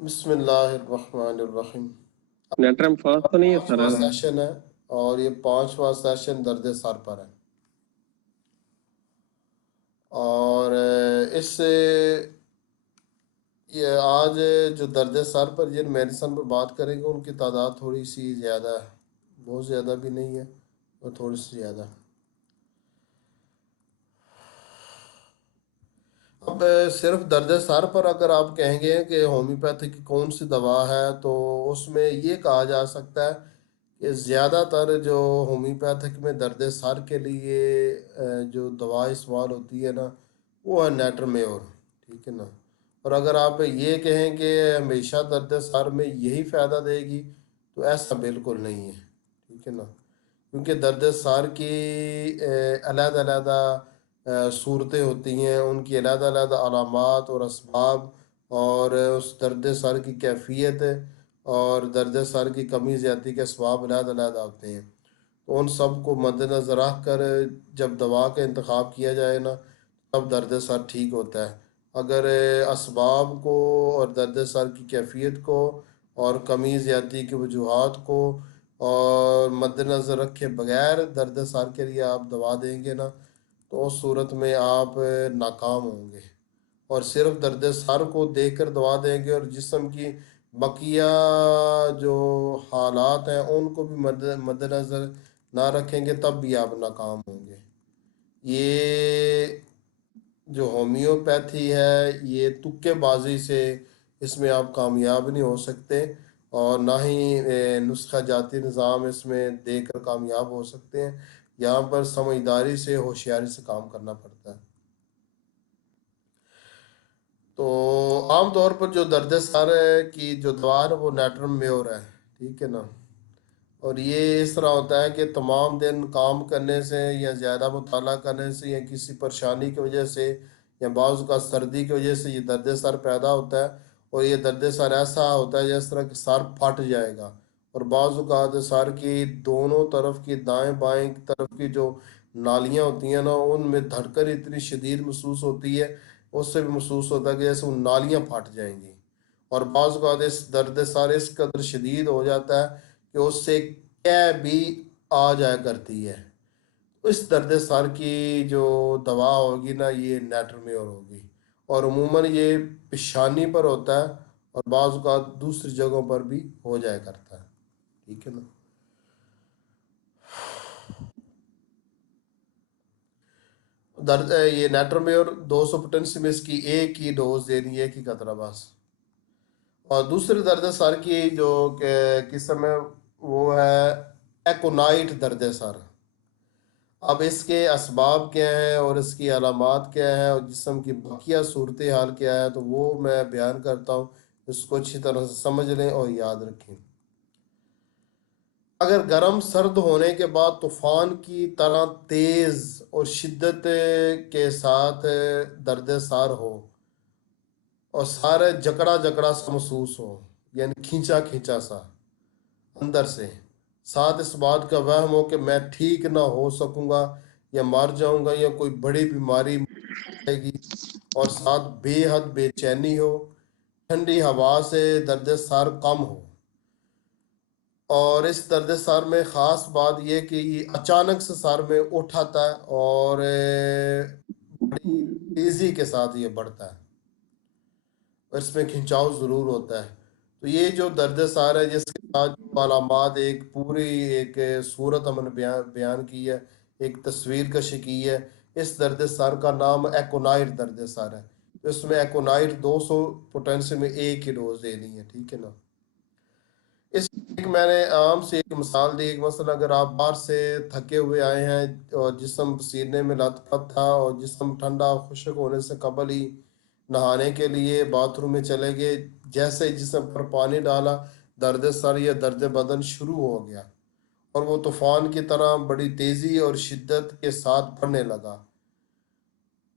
बिस्मिल्लाहिर्रहमानिर्रहीम। नेटरम फास्ट तो नहीं है सर? पांचवा सेशन है और ये पांचवा सेशन दर्द सर पर है। और इससे ये आज जो दर्द सर पर जिन मेडिसन पर बात करेंगे उनकी तादाद थोड़ी सी ज़्यादा है, बहुत ज़्यादा भी नहीं है और थोड़ी सी ज़्यादा है। अब सिर्फ दर्द सर पर अगर आप कहेंगे कि होम्योपैथी की कौन सी दवा है तो उसमें ये कहा जा सकता है कि ज़्यादातर जो होम्योपैथिक में दर्द सर के लिए जो दवा इस्तेमाल होती है ना, वो है नेटरमेयर। ठीक है ना। और अगर आप ये कहें कि हमेशा दर्द सर में यही फ़ायदा देगी तो ऐसा बिल्कुल नहीं है। ठीक है ना। क्योंकि दर्द सर की अलग-अलग सूरतें होती हैं, उनकी अलग-अलग अलामात और असबाब और उस दर्द सर की कैफियत और दर्द सर की कमी ज़्यादती के असबाब अलग-अलग आते हैं। तो उन सब को मद्देनज़र रख कर जब दवा का इंतख़ाब किया जाए ना, तब दर्द सर ठीक होता है। अगर असबाब को और दर्द सर की कैफियत को और कमी ज़्यादती की वजूहात को और मद्देनज़र रखे बगैर दर्द सर के लिए आप दवा देंगे ना, तो उस सूरत में आप नाकाम होंगे। और सिर्फ दर्द सर को देकर दवा देंगे और जिस्म की बकिया जो हालात हैं उनको भी मद्देनज़र ना रखेंगे, तब भी आप नाकाम होंगे। ये जो होम्योपैथी है ये तुक्केबाजी से इसमें आप कामयाब नहीं हो सकते और ना ही नुस्खा जाती निज़ाम इसमें देकर कामयाब हो सकते हैं। यहाँ पर समझदारी से होशियारी से काम करना पड़ता है। तो आम तौर पर जो दर्द सर की जो दवा है वो नेटरमेयर है। ठीक है ना। और ये इस तरह होता है कि तमाम दिन काम करने से या ज़्यादा मुताला करने से या किसी परेशानी की वजह से या बाज़ का सर्दी की वजह से ये दर्द सर पैदा होता है। और ये दर्द सर ऐसा होता है जिस तरह कि सर फट जाएगा। और बाज़ औक़ात सर की दोनों तरफ की दाएं बाएं तरफ की जो नालियां होती हैं ना, उनमें धड़कन इतनी शदीद महसूस होती है, उससे भी महसूस होता है कि जैसे वो नालियां फट जाएंगी। और बाज़ औक़ात इस दर्द सर इस कदर शदीद हो जाता है कि उससे कै भी आ जाया करती है। इस दर्द सर की जो दवा होगी ना, ये नेटरमेयर होगी। और अमूमन ये पेशानी पर होता है और बाज़ औक़ात दूसरी जगहों पर भी हो जाया करता है। ठीक है ना। दर्द ये नेटरमेयर 200 पोटेंसी में इसकी एक ही डोज देनी है, एक ही कतरा बस। और दूसरे दर्द सर की जो किस्म है वो है एकोनाइट दर्द सर। अब इसके असबाब क्या हैं और इसकी अलामात क्या हैं और जिस्म की बकिया सूरत हाल क्या है, तो वो मैं बयान करता हूँ। इसको अच्छी तरह से समझ लें और याद रखें। अगर गर्म सर्द होने के बाद तूफान की तरह तेज और शिद्दत के साथ दर्द सार हो और सारे जकड़ा जकड़ा सा महसूस हो, यानी खींचा खींचा सा अंदर से, साथ इस बात का वहम हो कि मैं ठीक ना हो सकूंगा या मर जाऊंगा या कोई बड़ी बीमारी आएगी, और साथ बेहद बेचैनी हो, ठंडी हवा से दर्द सर कम हो। और इस दर्द सर में ख़ास बात यह कि ये अचानक से सर में उठ आता है और बड़ी तेज़ी के साथ ये बढ़ता है और इसमें खिंचाव ज़रूर होता है। तो ये जो दर्द सर है जिसके साथ जो अलामात एक पूरी एक सूरत हमने बयान की है, एक तस्वीर कशी की है। इस दर्द सर का नाम एकोनाइट दर्द सर है। तो इसमें एकोनाइट 200 पोटेंसी में एक ही डोज देनी है। ठीक है ना। इस एक मैंने आम से एक मिसाल दी। एक मसला, अगर आप बाहर से थके हुए आए हैं और जिस्म पसीने में लथपथ था और जिस्म ठंडा खुश्क होने से कबल ही नहाने के लिए बाथरूम में चले गए, जैसे ही जिस्म पर पानी डाला दर्द सर या दर्द बदन शुरू हो गया और वो तूफान की तरह बड़ी तेजी और शिद्दत के साथ बढ़ने लगा।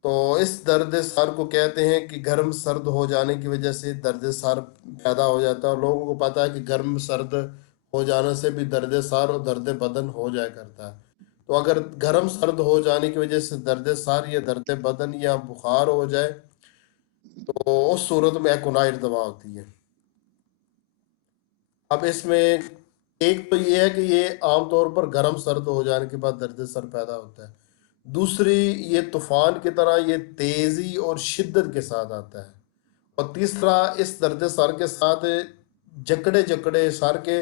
तो इस दर्द सर को कहते हैं कि गर्म सर्द हो जाने की वजह से दर्द सर पैदा हो जाता है। और लोगों को पता है कि गर्म सर्द हो जाने से भी दर्द सर और दर्द बदन हो जाया करता है। तो अगर गर्म सर्द हो जाने की वजह से दर्द सर या दर्द बदन या बुखार हो जाए तो उस सूरत में एकोनाइट दवा होती है। अब इसमें एक तो ये है कि ये आमतौर पर गर्म सर्द हो जाने के बाद दर्द सर पैदा होता है। दूसरी, ये तूफान की तरह ये तेजी और शिद्दत के साथ आता है। और तीसरा, इस दर्द सर के साथ जकड़े जकड़े सर के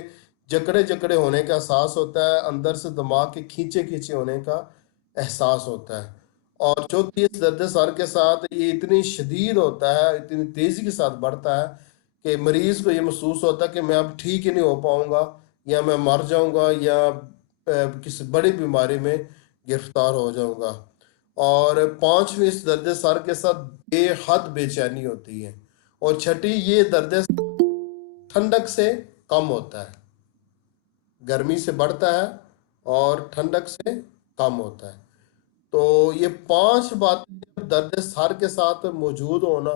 जकड़े जकड़े होने का एहसास होता है, अंदर से दिमाग के खींचे खींचे होने का एहसास होता है। और चौथी, इस दर्द सर के साथ ये इतनी शदीद होता है, इतनी तेजी के साथ बढ़ता है कि मरीज को ये महसूस होता है कि मैं अब ठीक ही नहीं हो पाऊंगा, या मैं मर जाऊंगा, या किसी बड़ी बीमारी में गिरफ्तार हो जाऊंगा। और पांचवी, इस दर्द सर के साथ बेहद बेचैनी होती है। और छठी, ये दर्द ठंडक से कम होता है, गर्मी से बढ़ता है और ठंडक से कम होता है। तो ये पांच बातें जब दर्द सर के साथ मौजूद होना,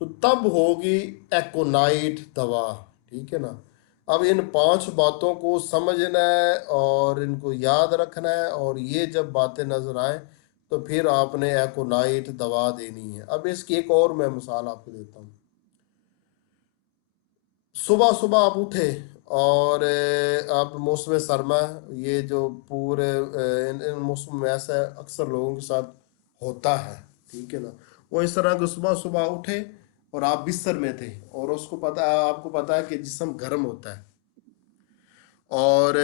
तो तब होगी एकोनाइट दवा। ठीक है ना। अब इन पांच बातों को समझना है और इनको याद रखना है, और ये जब बातें नजर आए तो फिर आपने एकोनाइट दवा देनी है। अब इसकी एक और मैं मिसाल आपको देता हूँ। सुबह सुबह आप उठे और आप मौसम सरमा है, ये जो पूरे इन मौसम में ऐसा है, अक्सर लोगों के साथ होता है। ठीक है ना। वो इस तरह के सुबह सुबह उठे और आप बिस्तर में थे, और उसको पता है, आपको पता है कि जिस्म गर्म होता है, और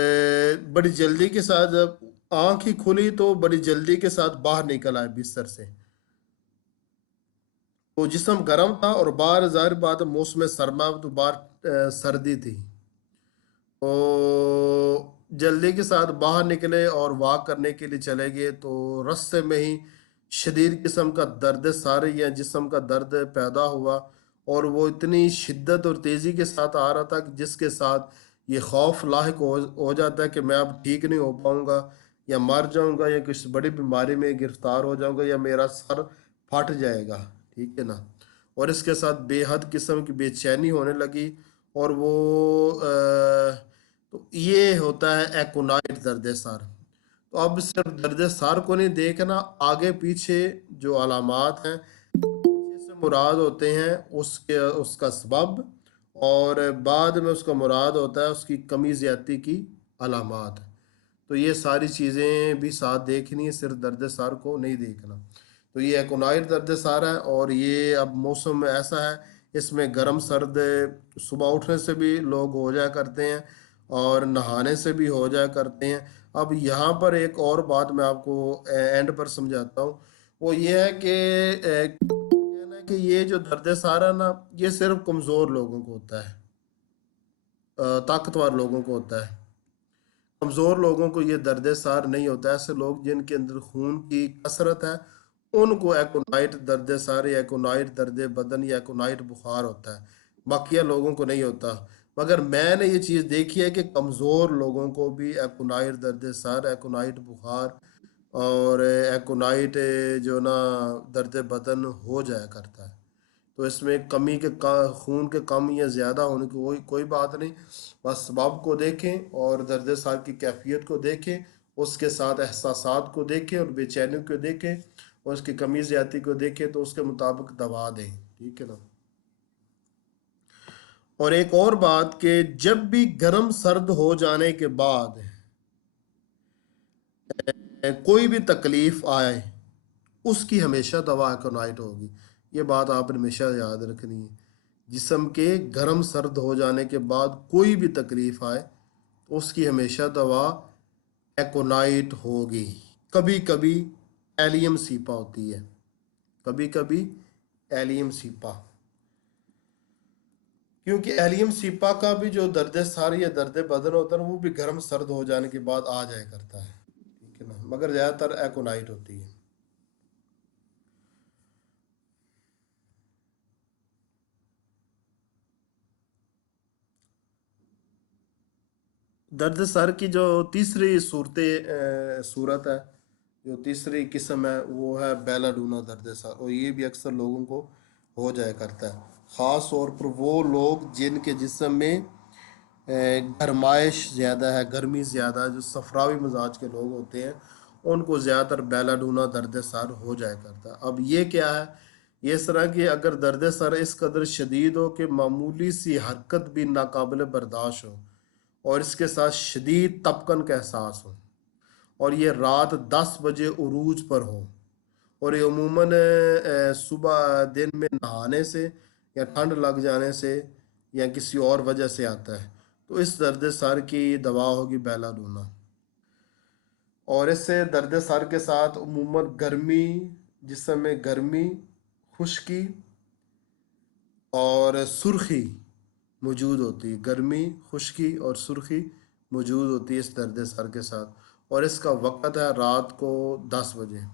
बड़ी जल्दी के साथ जब आंख ही खुली तो बड़ी जल्दी के साथ बाहर निकल आए बिस्तर से। तो जिस्म गर्म था और बाहर जाहिर बात है मौसम सरमा, तो बाहर सर्दी थी। तो जल्दी के साथ बाहर निकले और वॉक करने के लिए चले गए, तो रास्ते में ही शदीद किस्म का दर्द सारे या जिस्म का दर्द पैदा हुआ। और वो इतनी शिद्दत और तेज़ी के साथ आ रहा था कि जिसके साथ ये खौफ लाहिक हो जाता है कि मैं अब ठीक नहीं हो पाऊंगा, या मर जाऊंगा, या किसी बड़ी बीमारी में गिरफ्तार हो जाऊंगा, या मेरा सर फट जाएगा। ठीक है ना। और इसके साथ बेहद किस्म की बेचैनी होने लगी। और वो तो ये होता है एकोनाइट दर्द सर। तो अब सिर्फ दर्द सर को नहीं देखना, आगे पीछे जो अलामात हैं पीछे से मुराद होते हैं उसके उसका सबब, और बाद में उसका मुराद होता है उसकी कमी ज्यादती की अलामात। तो ये सारी चीज़ें भी साथ देखनी है, सिर्फ दर्द सर को नहीं देखना। तो ये एकोनाइट दर्द सर है, और ये अब मौसम ऐसा है, इसमें गर्म सर्द सुबह उठने से भी लोग हो जाया करते हैं, और नहाने से भी हो जाया करते हैं। अब यहाँ पर एक और बात मैं आपको एंड पर समझाता हूँ। वो ये है कि कहना है कि ये जो दर्द सर है ना, ये सिर्फ कमज़ोर लोगों को होता है, ताकतवर लोगों को होता है। कमज़ोर लोगों को ये दर्द सार नहीं होता। ऐसे लोग जिनके अंदर खून की कसरत है, उनको एकोनाइट दर्द सार या एकोनाइट दर्द बदन या एकोनाइट बुखार होता है, बाकी लोगों को नहीं होता। मगर मैंने ये चीज़ देखी है कि कमज़ोर लोगों को भी एकोनाइट दर्द सार, एकोनाइट बुखार और एकोनाइट जो ना दर्द बदन हो जाया करता है। तो इसमें कमी के खून के कम या ज़्यादा होने की कोई बात नहीं। बस सबब को देखें और दर्द सार की कैफियत को देखें, उसके साथ एहसासात को देखें और बेचैनी को देखें, और उसकी कमी ज़्यादती को देखें, तो उसके मुताबिक दवा दें। ठीक है ना। और एक और बात कि जब भी गर्म सर्द हो जाने के बाद कोई भी तकलीफ आए, उसकी हमेशा दवा एकोनाइट होगी। ये बात आपने हमेशा याद रखनी है। जिस्म के गर्म सर्द हो जाने के बाद कोई भी तकलीफ आए, उसकी हमेशा दवा एकोनाइट होगी। कभी कभी एलियम सीपा होती है, कभी कभी एलियम सीपा, क्योंकि एलियम सीपा का भी जो दर्द सर या दर्द बदन होता है वो भी गर्म सर्द हो जाने के बाद आ जाया करता है। ठीक है ना। मगर ज़्यादातर एकोनाइट होती है। दर्द सर की जो तीसरी सूरत है, जो तीसरी किस्म है, वो है बेलाडूना दर्द सर। और ये भी अक्सर लोगों को हो जाया करता है, ख़ास तौर पर वो लोग जिनके जिस्म में गरमाइश ज़्यादा है, गर्मी ज़्यादा है, जो सफरावी मिजाज के लोग होते हैं, उनको ज़्यादातर बेलाडूना दर्द सर हो जाया करता है। अब ये क्या है, ये इस तरह की अगर दर्द सर इस कदर शदीद हो कि मामूली सी हरकत भी नाकाबिल बर्दाश्त हो, और इसके साथ शदीद तपकन का एहसास हो, और ये रात 10 बजे उरूज पर हो, और ये अमूमन सुबह दिन में नहाने से या ठंड लग जाने से या किसी और वजह से आता है, तो इस दर्द सर की दवा होगी बेलाडोना। और इससे दर्द सर के साथ अमूमन गर्मी, जिस्म में गर्मी, खुश्की और सुर्खी मौजूद होती है। गर्मी, खुश्की और सुर्खी मौजूद होती है इस दर्द सर के साथ, और इसका वक़्त है रात को 10 बजे।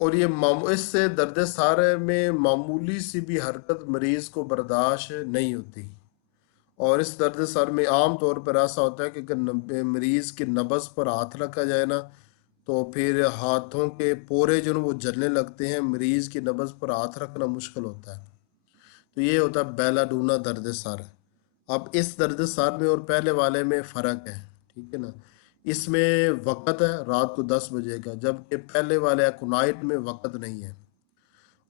और ये इससे दर्द सर में मामूली सी भी हरकत मरीज को बर्दाश्त नहीं होती। और इस दर्द सर में आम तौर पर ऐसा होता है कि अगर मरीज की नब्ज़ पर हाथ रखा जाए ना, तो फिर हाथों के पोरे जो हैं वो जलने लगते हैं, मरीज की नब्ज़ पर हाथ रखना मुश्किल होता है। तो ये होता है बेलाडूना दर्द सर। अब इस दर्द सर में और पहले वाले में फ़र्क है, ठीक है ना। इसमें वक़्त है रात को 10 बजे का, जबकि पहले वाले एकोनाइट में वक़्त नहीं है।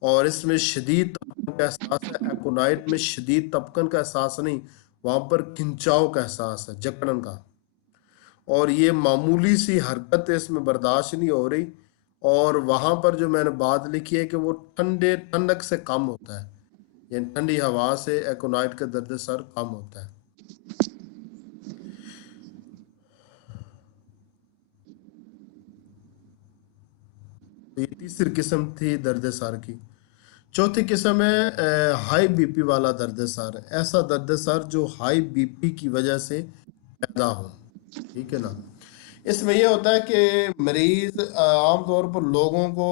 और इसमें शदीद तपकन का एहसास है, एकोनाइट में शदीद तपकन का एहसास नहीं, वहाँ पर खिंचाव का एहसास है, जकड़न का। और ये मामूली सी हरकत इसमें बर्दाश्त नहीं हो रही। और वहाँ पर जो मैंने बात लिखी है कि वो ठंडक से कम होता है, यानी ठंडी हवा से एकोनाइट का दर्द सर कम होता है। तो ये तीसरी किस्म थी दर्द सर की। चौथी किस्म है हाई बीपी वाला दर्द सर। ऐसा दर्द सर जो हाई बीपी की वजह से पैदा हो, ठीक है ना। इसमें यह होता है कि मरीज आमतौर पर लोगों को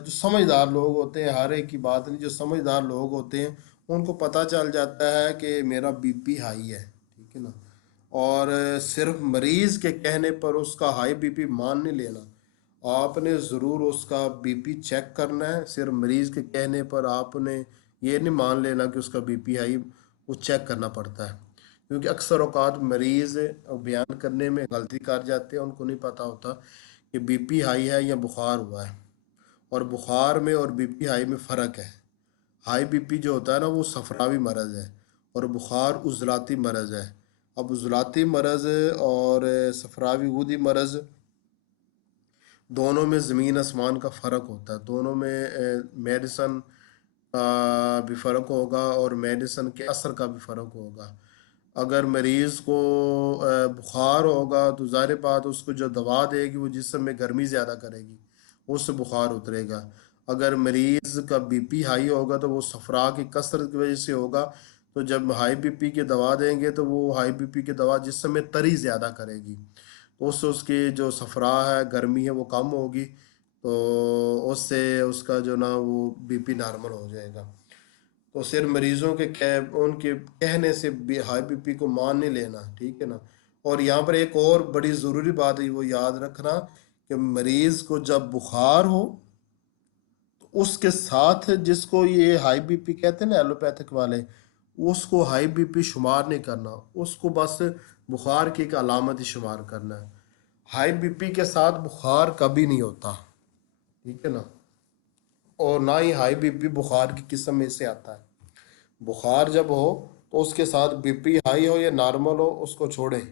जो समझदार लोग होते हैं, हर एक की बात नहीं, जो समझदार लोग होते हैं उनको पता चल जाता है कि मेरा बीपी हाई है, ठीक है ना। और सिर्फ मरीज के कहने पर उसका हाई बीपी मान नहीं लेना, आपने ज़रूर उसका बीपी चेक करना है। सिर्फ मरीज के कहने पर आपने ये नहीं मान लेना कि उसका बीपी हाई, वो चेक करना पड़ता है। क्योंकि अक्सर औकात मरीज बयान करने में गलती कर जाते हैं, उनको नहीं पता होता कि बीपी हाई है या बुखार हुआ है। और बुखार में और बीपी हाई में फ़र्क है। हाई बीपी जो होता है ना वो सफरावी मरज़ है, और बुखार उज़लाती मरज़ है। अब उज़लाती मरज़ और सफरावी वूदी मरज़, दोनों में ज़मीन आसमान का फ़र्क होता है। दोनों में मेडिसन का भी फ़र्क होगा और मेडिसन के असर का भी फ़र्क होगा। अगर मरीज़ को बुखार होगा तो ज़ाहिर बात उसको जो दवा देगी वो जिस्म में गर्मी ज़्यादा करेगी, उससे बुखार उतरेगा। अगर मरीज़ का बीपी हाई होगा तो वो सफरा की कसरत की वजह से होगा। तो जब हाई बीपी की दवा देंगे तो वो हाई बीपी की दवा जिस्म में तरी ज़्यादा करेगी, तो उससे उसकी जो सफरा है, गर्मी है, वो कम होगी। तो उससे उसका जो ना वो बीपी नॉर्मल हो जाएगा। तो सिर्फ मरीजों के उनके कहने से हाई बीपी को मान नहीं लेना, ठीक है ना। और यहाँ पर एक और बड़ी ज़रूरी बात है, वो याद रखना कि मरीज को जब बुखार हो तो उसके साथ जिसको ये हाई बीपी कहते हैं ना एलोपैथिक वाले, उसको हाई बीपी शुमार नहीं करना, उसको बस बुखार की एक अलामत ही शुमार करना है। हाई बीपी के साथ बुखार कभी नहीं होता, ठीक है ना। और ना ही हाई बीपी बुखार की किस्म में से आता है। बुखार जब हो तो उसके साथ बीपी हाई हो या नॉर्मल हो उसको छोड़ें,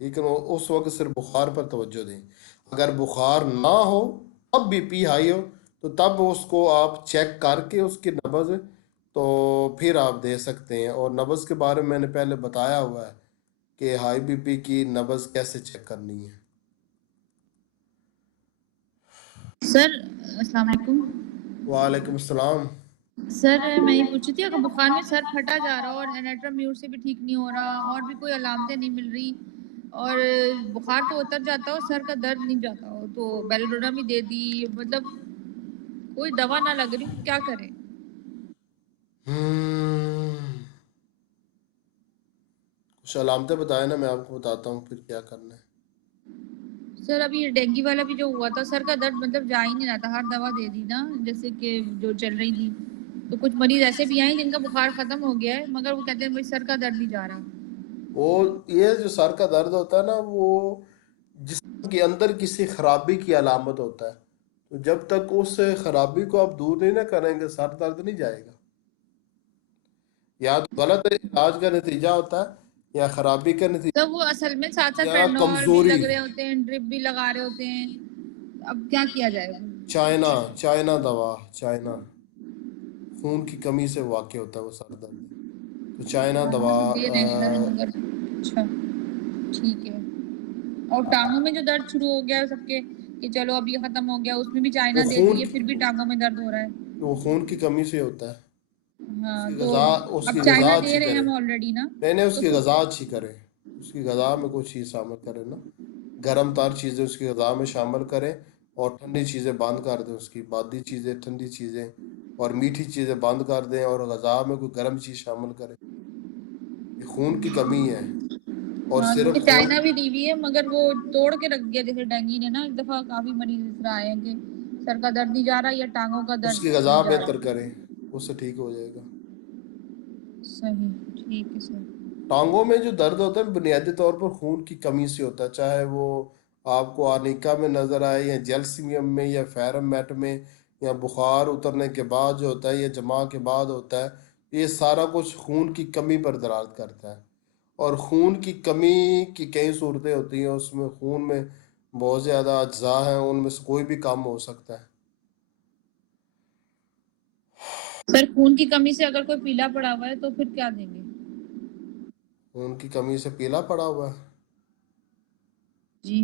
ठीक है ना। उस वक्त सिर्फ बुखार पर तवज्जो दें। अगर बुखार ना हो तब बीपी हाई हो, तो तब उसको आप चेक करके उसकी नब्ज़ तो फिर आप दे सकते हैं। और नब्ज़ के बारे में मैंने पहले बताया हुआ है कि हाई बीपी की नब्ज़ कैसे चेक करनी है। सर अस्सलाम वालेकुम। वालेकुम सलाम। सर मैं ये पूछ रही थी, अगर बुखार में सर फटा जा रहा हो और एनेट्रम म्यूट से भी ठीक नहीं हो रहा और भी कोई अलामतें नहीं मिल रही और बुखार तो उतर जाता हो, सर का दर्द नहीं जाता हो, तो बेलाडोना भी दे दी, मतलब कोई दवा ना लग रही, क्या करें? कुछ अलामतें बताए ना, मैं आपको बताता हूँ फिर क्या करना है। सर अभी ये डेंगू वाला भी जो हुआ था, सर का दर्द मतलब जा ही नहीं रहा था, हर दवा दे दी ना जैसे कि जो चल रही थी। तो कुछ मरीज ऐसे भी आए जिनका बुखार खत्म हो गया है, मगर वो कहते हैं मुझे सर का दर्द नहीं जा रहा। वो ये जो सर का दर्द होता है ना, वो जिस्म के अंदर किसी खराबी की अलामत होता है। तो जब तक उस खराबी को आप दूर नहीं ना करेंगे, सर दर्द नहीं जाएगा। या तो गलत इलाज का नतीजा होता है या खराबी का नतीजा तो वो असल में साथ साथ या पेंडोल भी कमजोरी। लग रहे होते हैं, ड्रिप भी लगा रहे होते हैं, अब क्या किया जाएगा। चाइना चाइना दवा, चाइना खून की कमी से वाक़ होता है वो सर दर्द। तो चाइना दवा दे रहे हैं ना मगर। अच्छा, ठीक है। और टांगों में जो दर्द शुरू हो गया है सबके कि चलो अब ये खत्म हो गया, उसमें भी वो चाइना दे खून दी है, फिर भी टांगों में दर्द हो रहा है। वो खून की कमी से होता है। हाँ उसकी तो गज़ा अब उसकी गज़ा चाइना अच्छी दे रहे हैं करे। हम ऑलरेडी ना। नहीं नहीं, तो उसकी गज़ा अच्छी करे, उसकी गज़ा में कुछ चीज़ शामिल करें ना, गर्म तार चीज़ें उसकी गज़ा में शामिल करें और ठंडी चीज़ें बंद कर दें, उसकी बादी चीज़ें, ठंडी चीज़ें और मीठी चीज़ें बंद कर दें और गज़ा में कोई गर्म चीज़ शामिल करें। ये खून की कमी है और हाँ सिर्फ क्योंकि खून चाइना भी दी हुई है मगर वो तोड़ के रख दिया, जैसे डेंगू ने ना एक दफा काफी मरीज इस तरह आए हैं कि सर का दर्द नहीं जा रहा या टांगों का दर्द उसकी गज़ा नहीं जा बेहतर रहा। करें, उससे ठीक हो जाएगा। सही, ठीक है सर। टांगों में जो दर्द होता है बुनियादी तौर पर खून की कमी से होता है, चाहे वो आपको आर्निका में नजर आए या जेलसीमियम में या फेरमेट में या बुखार उतरने के बाद जो होता है या जमा के बाद होता है, ये सारा कुछ खून की कमी पर दलालत करता है। और खून की कमी की कई सूरतें होती हैं, उसमें खून में बहुत ज़्यादा अज्जा हैं, उनमें से कोई भी कम हो सकता है। सर खून की कमी से अगर कोई पीला पड़ा हुआ है तो फिर क्या देंगे। खून की कमी से पीला पड़ा हुआ है, जी।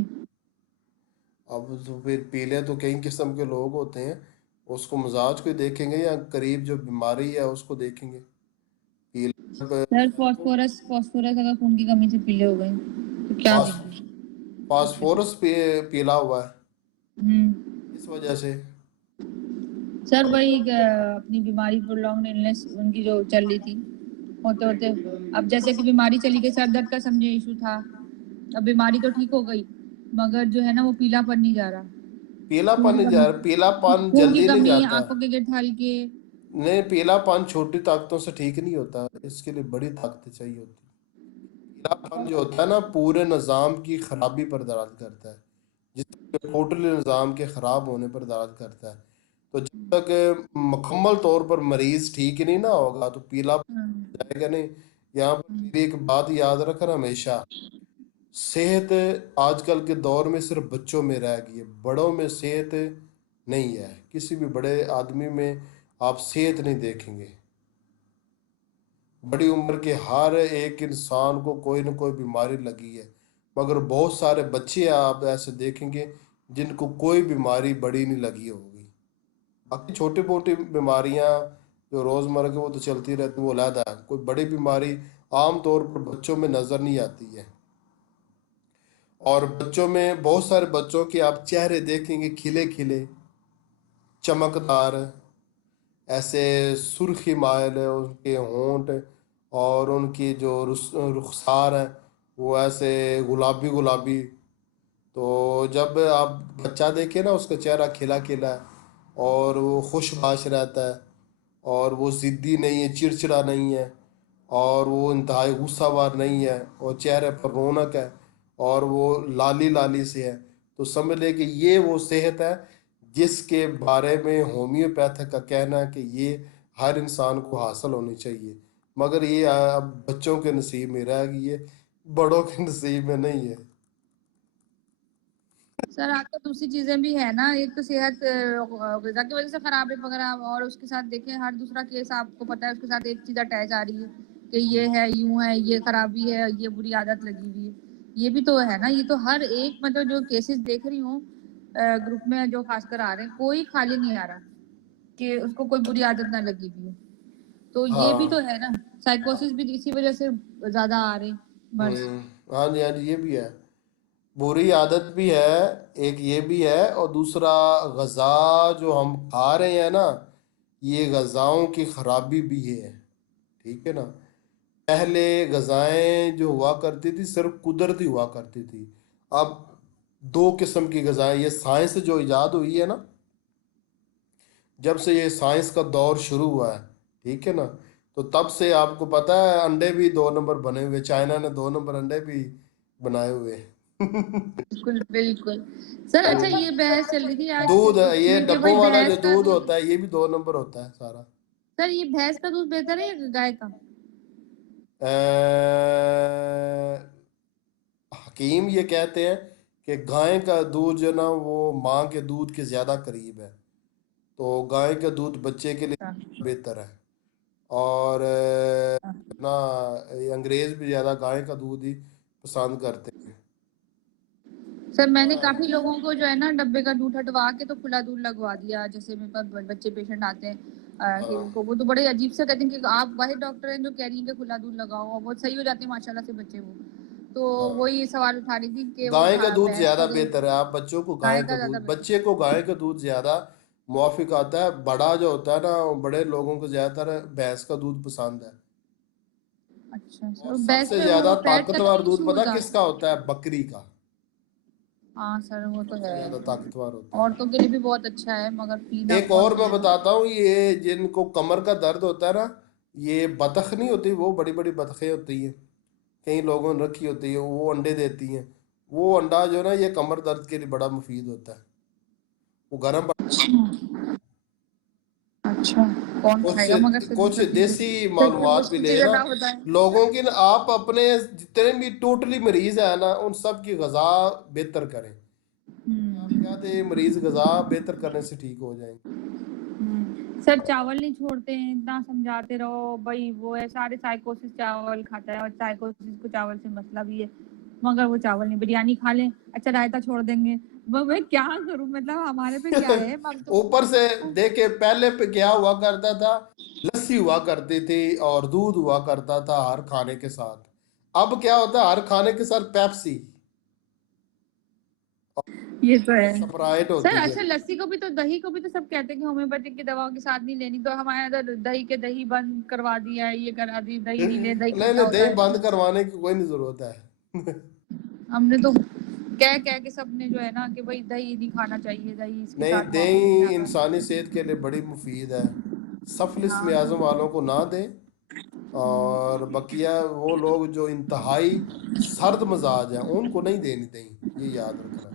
अब तो फिर पीले तो कई किस्म के लोग होते हैं, उसको मिजाज को ही देखेंगे या करीब जो बीमारी है उसको देखेंगे। पीला सर फास्फोरस फास्फोरस अगर खून की कमी से पीले हो गए तो क्या फास, देंगे। फास्फोरस पीला हुआ है, हम्म। इस वजह से सर वही अपनी बीमारी प्रोलॉन्ग इलनेस उनकी जो चल रही थी, होते होते अब जैसे कि बीमारी चली गई, सर दर्द का समझे इशू था, अब बीमारी तो ठीक हो गई मगर जो है ना वो पीलापन नहीं जा रहा। पीलापन खून की नहीं जा कमी, रहा, पीलापन खून की जल्दी नहीं कमी, जाता। आंखों के गिठ हल्के। नहीं, पीलापन छोटी ताकतों से ठीक नहीं होता, इसके लिए बड़ी ताकतें चाहिए होती। पीलापन जो होता है ना पूरे निज़ाम की खराबी पर दलालत करता है, जिसके टोटली निज़ाम के ख़राब होने पर दलालत करता है। तो जब तक मुकम्मल तौर पर मरीज ठीक नहीं ना होगा तो पीला हाँ। जाएगा नहीं। यहाँ पर मेरी एक बात याद रखना हमेशा, सेहत आजकल के दौर में सिर्फ बच्चों में रह गई है, बड़ों में सेहत नहीं है। किसी भी बड़े आदमी में आप सेहत नहीं देखेंगे। बड़ी उम्र के हर एक इंसान को कोई ना कोई बीमारी लगी है, मगर बहुत सारे बच्चे आप ऐसे देखेंगे जिनको कोई बीमारी बड़ी नहीं लगी होगी। बाकी छोटी मोटी बीमारियां जो रोज़मर्रा की वो तो चलती रहती हैं, वो अलग है। कोई बड़ी बीमारी आम तौर पर बच्चों में नज़र नहीं आती है। और बच्चों में बहुत सारे बच्चों के आप चेहरे देखेंगे खिले खिले, चमकदार, ऐसे सुर्खी मायल है उनके होंठ और उनकी जो रुखसार है वो ऐसे गुलाबी गुलाबी। तो जब आप बच्चा देखे ना उसका चेहरा खिला खिला है और वो खुशबाश रहता है और वो ज़िद्दी नहीं है, चिड़चिड़ा नहीं है और वो इंतहाई गुस्सावार नहीं है और चेहरे पर रौनक है और वो लाली लाली से है, तो समझ ले कि ये वो सेहत है जिसके बारे में होम्योपैथ का कहना है कि ये हर इंसान को हासिल होनी चाहिए। मगर ये अब बच्चों के नसीब में रह गई है, बड़ों के नसीब में नहीं है। सर आजकल दूसरी चीजें भी है ना, एक तो सेहत गजा की वजह से खराब है वगैरह, और उसके साथ देखें हर दूसरा केस आपको पता है उसके साथ एक चीज अटैच आ रही है कि ये है, यूं है, ये खराबी है, ये बुरी आदत लगी हुई है। ये भी तो है ना, ये तो हर एक मतलब जो केसेस देख रही हूँ ग्रुप में जो खासकर आ रहे हैं, कोई खाली नहीं आ रहा कि उसको कोई बुरी आदत ना लगी हुई है। तो ये भी तो हाँ। है ना, साइकोसिस भी इसी वजह से ज्यादा आ रहे मर्ज। हाँ जी, हाँ जी, ये भी है, बुरी आदत भी है, एक ये भी है और दूसरा गज़ा जो हम खा रहे हैं ना, ये गज़ाओं की खराबी भी है। ठीक है ना, पहले गज़ाएं जो हुआ करती थी सिर्फ कुदरती हुआ करती थी। अब दो किस्म की गज़ाएं, ये साइंस जो इजाद हुई है ना, जब से ये साइंस का दौर शुरू हुआ है, ठीक है ना, तो तब से आपको पता है अंडे भी दो नंबर बने हुए, चाइना ने दो नंबर अंडे भी बनाए हुए हैं। बिल्कुल बिल्कुल। सर अच्छा ये बहस चल रही थी आज दूध, ग्रुप ये में कि डब्बों भाई वाला जो भैंस का दूध दूध, होता है ये भी दो नंबर होता है सारा। सर ये भैंस का दूध बेहतर है या गाय का। हकीम ये कहते हैं कि गाय का दूध जो ना वो माँ के दूध के ज़्यादा करीब है, तो गाय का दूध बच्चे के लिए बेहतर है। और ना ये अंग्रेज भी ज़्यादा गाय का दूध ही पसंद करते हैं। सर मैंने काफी लोगों को जो है ना डब्बे का दूध हटवा के तो खुला दूध लगवा दिया। जैसे मेरे पास बच्चे पेशेंट आते हैं कि उनको वो तो बड़े अजीब से कहते हैं कि आप वाहिद डॉक्टर हैं जो कह रही हैं कि खुला दूध लगाओ, और बहुत सही हो जाते हैं माशाल्लाह से बच्चे वो। तो हाँ, वही सवाल उठा रही थी कि वो गाय का दूध भैंस का ज़्यादा दूध, बेहतर है। आप बच्चों को गाय गाय का का ज्यादा दूध, बेहतर। बच्चे को गाय का दूध ज़्यादा मुवाफिक आता है। बड़ा जो होता है ना, बड़े लोगों को ज़्यादातर भैंस का दूध पसंद है। अच्छा और सर, भैंस सबसे पे वो ज़्यादा फैट का तो ताकतवर नहीं दूध इशू पता होता? किसका होता है? बकरी का। हाँ सर वो तो सबसे है, ज़्यादा ताकतवर होता है। औरतों के लिए भी बहुत अच्छा है मगर पीना एक बहुत और मैं कम है। बताता हूँ, ये जिनको कमर का दर्द होता है ना, ये बतख नहीं होती, वो बड़ी बड़ी बतखें होती हैं, कई लोगों ने रखी होती है, वो अंडे देती हैं। वो अंडा जो है ना, ये कमर दर्द के लिए बड़ा मुफीद होता है। वो गर्म अच्छा, कौन कुछ खाएगा मगर फिर भी कुछ कभी देसी फिर भी मालूमात भी उसकी ले चीजें ना ना बताएं। लोगों की ना। आप अपने जितने भी टोटली मरीज है ना, उन सब की गजा बेहतर करें। आप क्या थे, मरीज गजा बेहतर करने से ठीक हो जाएंगे। सर चावल नहीं छोड़ते हैं, इतना समझाते रहो भाई वो है सारे साइकोसिस चावल खाता है और साइकोसिस को चावल से मसला भी है, मगर वो चावल नहीं। बिरयानी खा लें, अच्छा रायता छोड़ देंगे। मैं क्या करूं, मतलब हमारे पे क्या है, हम तो ऊपर से देखे, पहले पे क्या हुआ करता था, लस्सी हुआ करती थी और दूध हुआ करता था हर खाने के साथ। अब क्या होता है, हर खाने के साथ पेप्सी ये तो है। और स्प्राइट सर होती है। अच्छा लस्सी को भी तो दही को भी तो सब कहते हैं कि होम्योपैथिक की दवाओं के साथ नहीं लेनी, तो हमारे इधर दही के दही बंद करवा दिया है, ये करा दी, दही नहीं ले, दही नहीं खट्टा नहीं, होता दही है। बंद करवाने की कोई नहीं जरूरत है। हमने तो कह कह के सबने जो है ना कि भाई दही नहीं खाना चाहिए, दही इसके नहीं, साथ दही प्रॉब्लम नहीं आता। इंसानी सेहत के लिए बड़ी मुफीद है। सफलिस हाँ मियाज़म वालों को ना दें। और बकिया वो लोग जो इंतहाई सर्द मजाज हैं, उनको नहीं देनी दही, ये याद रखना।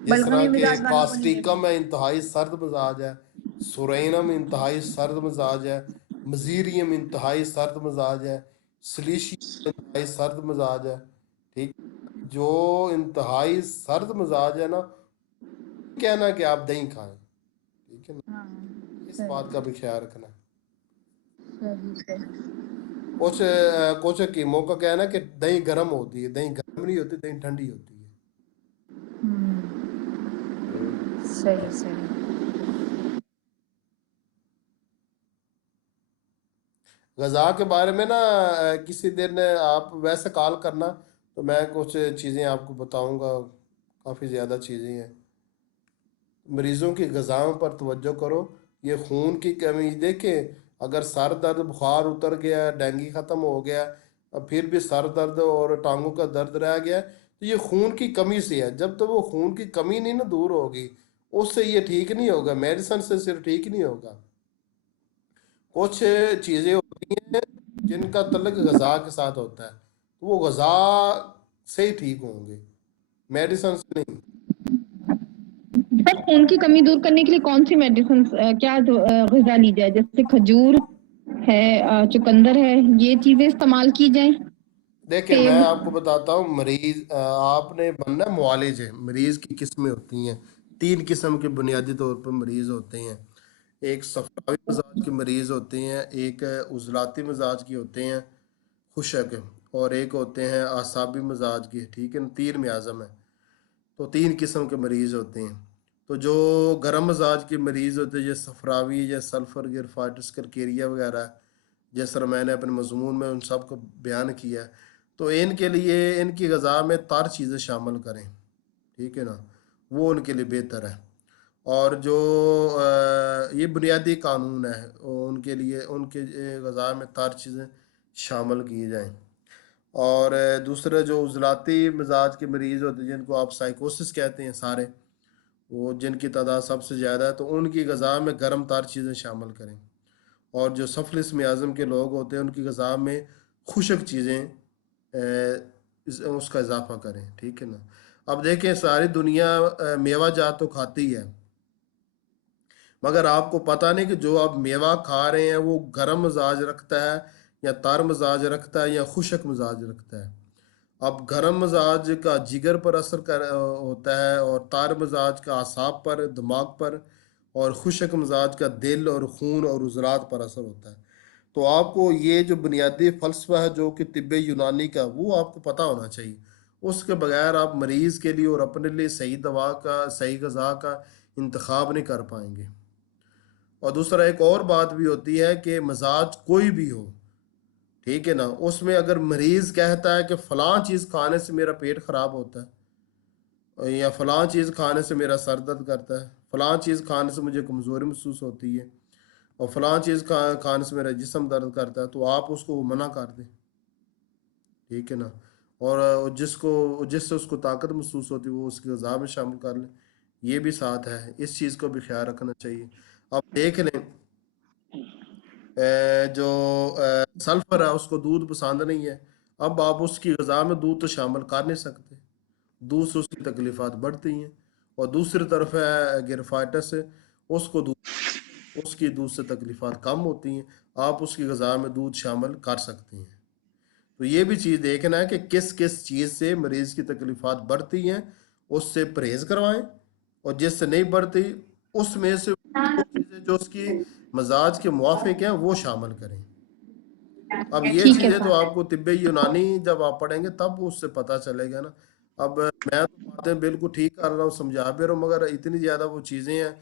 जिस तरह बलगमी के मिजाज वालों को नहीं कास्टिकम देते। है, इंतहाई सर्द मिजाज है। सुरैनम इंतहाई सर्द मिजाज है। मजीरियम इंतहाई सर्द मिजाज है। सिलीशियम इंतहाई सर्द मिजाज है। ठीक। जो इंतहाई सर्द मिजाज है ना, कहना कि आप दही खाएं। ठीक है ना, हाँ इस सही बात का भी ख्याल रखना। सही सही। कुछ हकीमों का कहना है कि दही गर्म होती है, दही गर्म नहीं होती, दही ठंडी होती है। सही सही। गज़ा के बारे में ना किसी दिन आप वैसे कॉल करना, तो मैं कुछ चीज़ें आपको बताऊंगा। काफ़ी ज़्यादा चीज़ें हैं। मरीज़ों की गज़ाओं पर तवज्जो करो। ये खून की कमी देखें, अगर सर दर्द बुखार उतर गया, डेंगू ख़त्म हो गया, अब फिर भी सर दर्द और टांगों का दर्द रह गया, तो ये खून की कमी से है। जब तक वो खून की कमी नहीं ना दूर होगी, उससे ये ठीक नहीं होगा। मेडिसिन से सिर्फ ठीक नहीं होगा। कुछ चीज़ें होती हैं जिनका तल्लुक गज़ा के साथ होता है, तो वो गज़ा से ही ठीक होंगे, मेडिसिन से नहीं। सर खून की कमी दूर करने के लिए कौन सी मेडिसिन क्या ग़िज़ा ली जाए, जैसे खजूर है, चुकंदर है, ये चीजें इस्तेमाल की जाए? देखिए, मैं सेब? आपको बताता हूँ। आपने बनना है मुआलिज है। मरीज की किस्में होती हैं, तीन किस्म के बुनियादी तौर पर मरीज होते हैं। एक सफावी मिजाज के मरीज होते हैं, एक उजलाती मिजाज के होते हैं, खुशक, और एक होते हैं आसाबी मिजाज के। ठीक है ना, तीन मियाज़म है, तो तीन किस्म के मरीज़ होते हैं। तो जो गर्म मिजाज के मरीज़ होते हैं, जैसे सफरावी या सल्फर गिरफाइटिस करकेरिया वगैरह, जिस तरह मैंने अपने मजमून में उन सब को बयान किया है, तो इनके लिए इनकी ग़िज़ा में तर चीज़ें शामिल करें। ठीक है ना, वो उनके लिए बेहतर है। और जो ये बुनियादी कानून है, उनके लिए उनके ग़िज़ा में तर चीज़ें शामिल की जाएँ। और दूसरे जो उजलाती मिजाज के मरीज़ होते हैं, जिनको आप साइकोसिस कहते हैं, सारे वो जिनकी तादाद सबसे ज़्यादा है, तो उनकी ग़िज़ा में गर्म तार चीज़ें शामिल करें। और जो सफलिस मियाज़म के लोग होते हैं, उनकी ग़िज़ा में खुशक चीज़ें उसका इजाफा करें। ठीक है ना। अब देखें, सारी दुनिया मेवा जात तो खाती है, मगर आपको पता नहीं कि जो आप मेवा खा रहे हैं वो गर्म मिजाज रखता है या तार मिजाज रखता है या खुशक मिजाज रखता है। अब गर्म मिजाज का जिगर पर असर होता है, और तार मिजाज का आसाब पर, दिमाग पर, और खुशक मिजाज का दिल और खून और उज़रात पर असर होता है। तो आपको ये जो बुनियादी फ़लसफ़ा है जो कि तिब्बे यूनानी का, वो आपको पता होना चाहिए। उसके बगैर आप मरीज़ के लिए और अपने लिए सही दवा का, सही ग़िज़ा का इंतखाब नहीं कर पाएंगे। और दूसरा एक और बात भी होती है कि मिजाज कोई भी हो, ठीक है ना, उसमें अगर मरीज़ कहता है कि फ़लाँ चीज़ खाने से मेरा पेट ख़राब होता है, या फ़लाँ चीज़ खाने से मेरा सर दर्द करता है, फ़लाँ चीज़ खाने से मुझे कमज़ोरी महसूस होती है, और फ़लाँ चीज़ खाने से मेरा जिस्म दर्द करता है, तो आप उसको मना कर दें, ठीक है ना। और जिससे उसको ताकत महसूस होती है वो उसकी ग़िज़ा में शामिल कर लें। ये भी साथ है, इस चीज़ को भी ख्याल रखना चाहिए। आप देख लें, जो सल्फ़र है उसको दूध पसंद नहीं है, अब आप उसकी ग़िज़ा में दूध तो शामिल कर नहीं सकते, दूध से उसकी तकलीफ़ात बढ़ती हैं। और दूसरी तरफ है गिरफाइटिस, उसको दूध उसकी दूध से तकलीफ़ात कम होती हैं, आप उसकी ग़िज़ा में दूध शामिल कर सकते हैं। तो ये भी चीज़ देखना है कि किस किस चीज़ से मरीज़ की तकलीफ़ात बढ़ती हैं, उससे परहेज़ करवाएं, और जिससे नहीं बढ़ती उसमें से वो चीज़ें जो उसकी मजाज के मुआफिक हैं वो शामिल करें। अब ये ठीक है चीज़ें तो सर। आपको तिब्बे यूनानी जब आप पढ़ेंगे तब उससे पता चलेगा ना। अब मैं तो बातें बिल्कुल ठीक कर रहा हूँ, समझा भी रहा हूँ, मगर इतनी ज़्यादा वो चीज़ें हैं,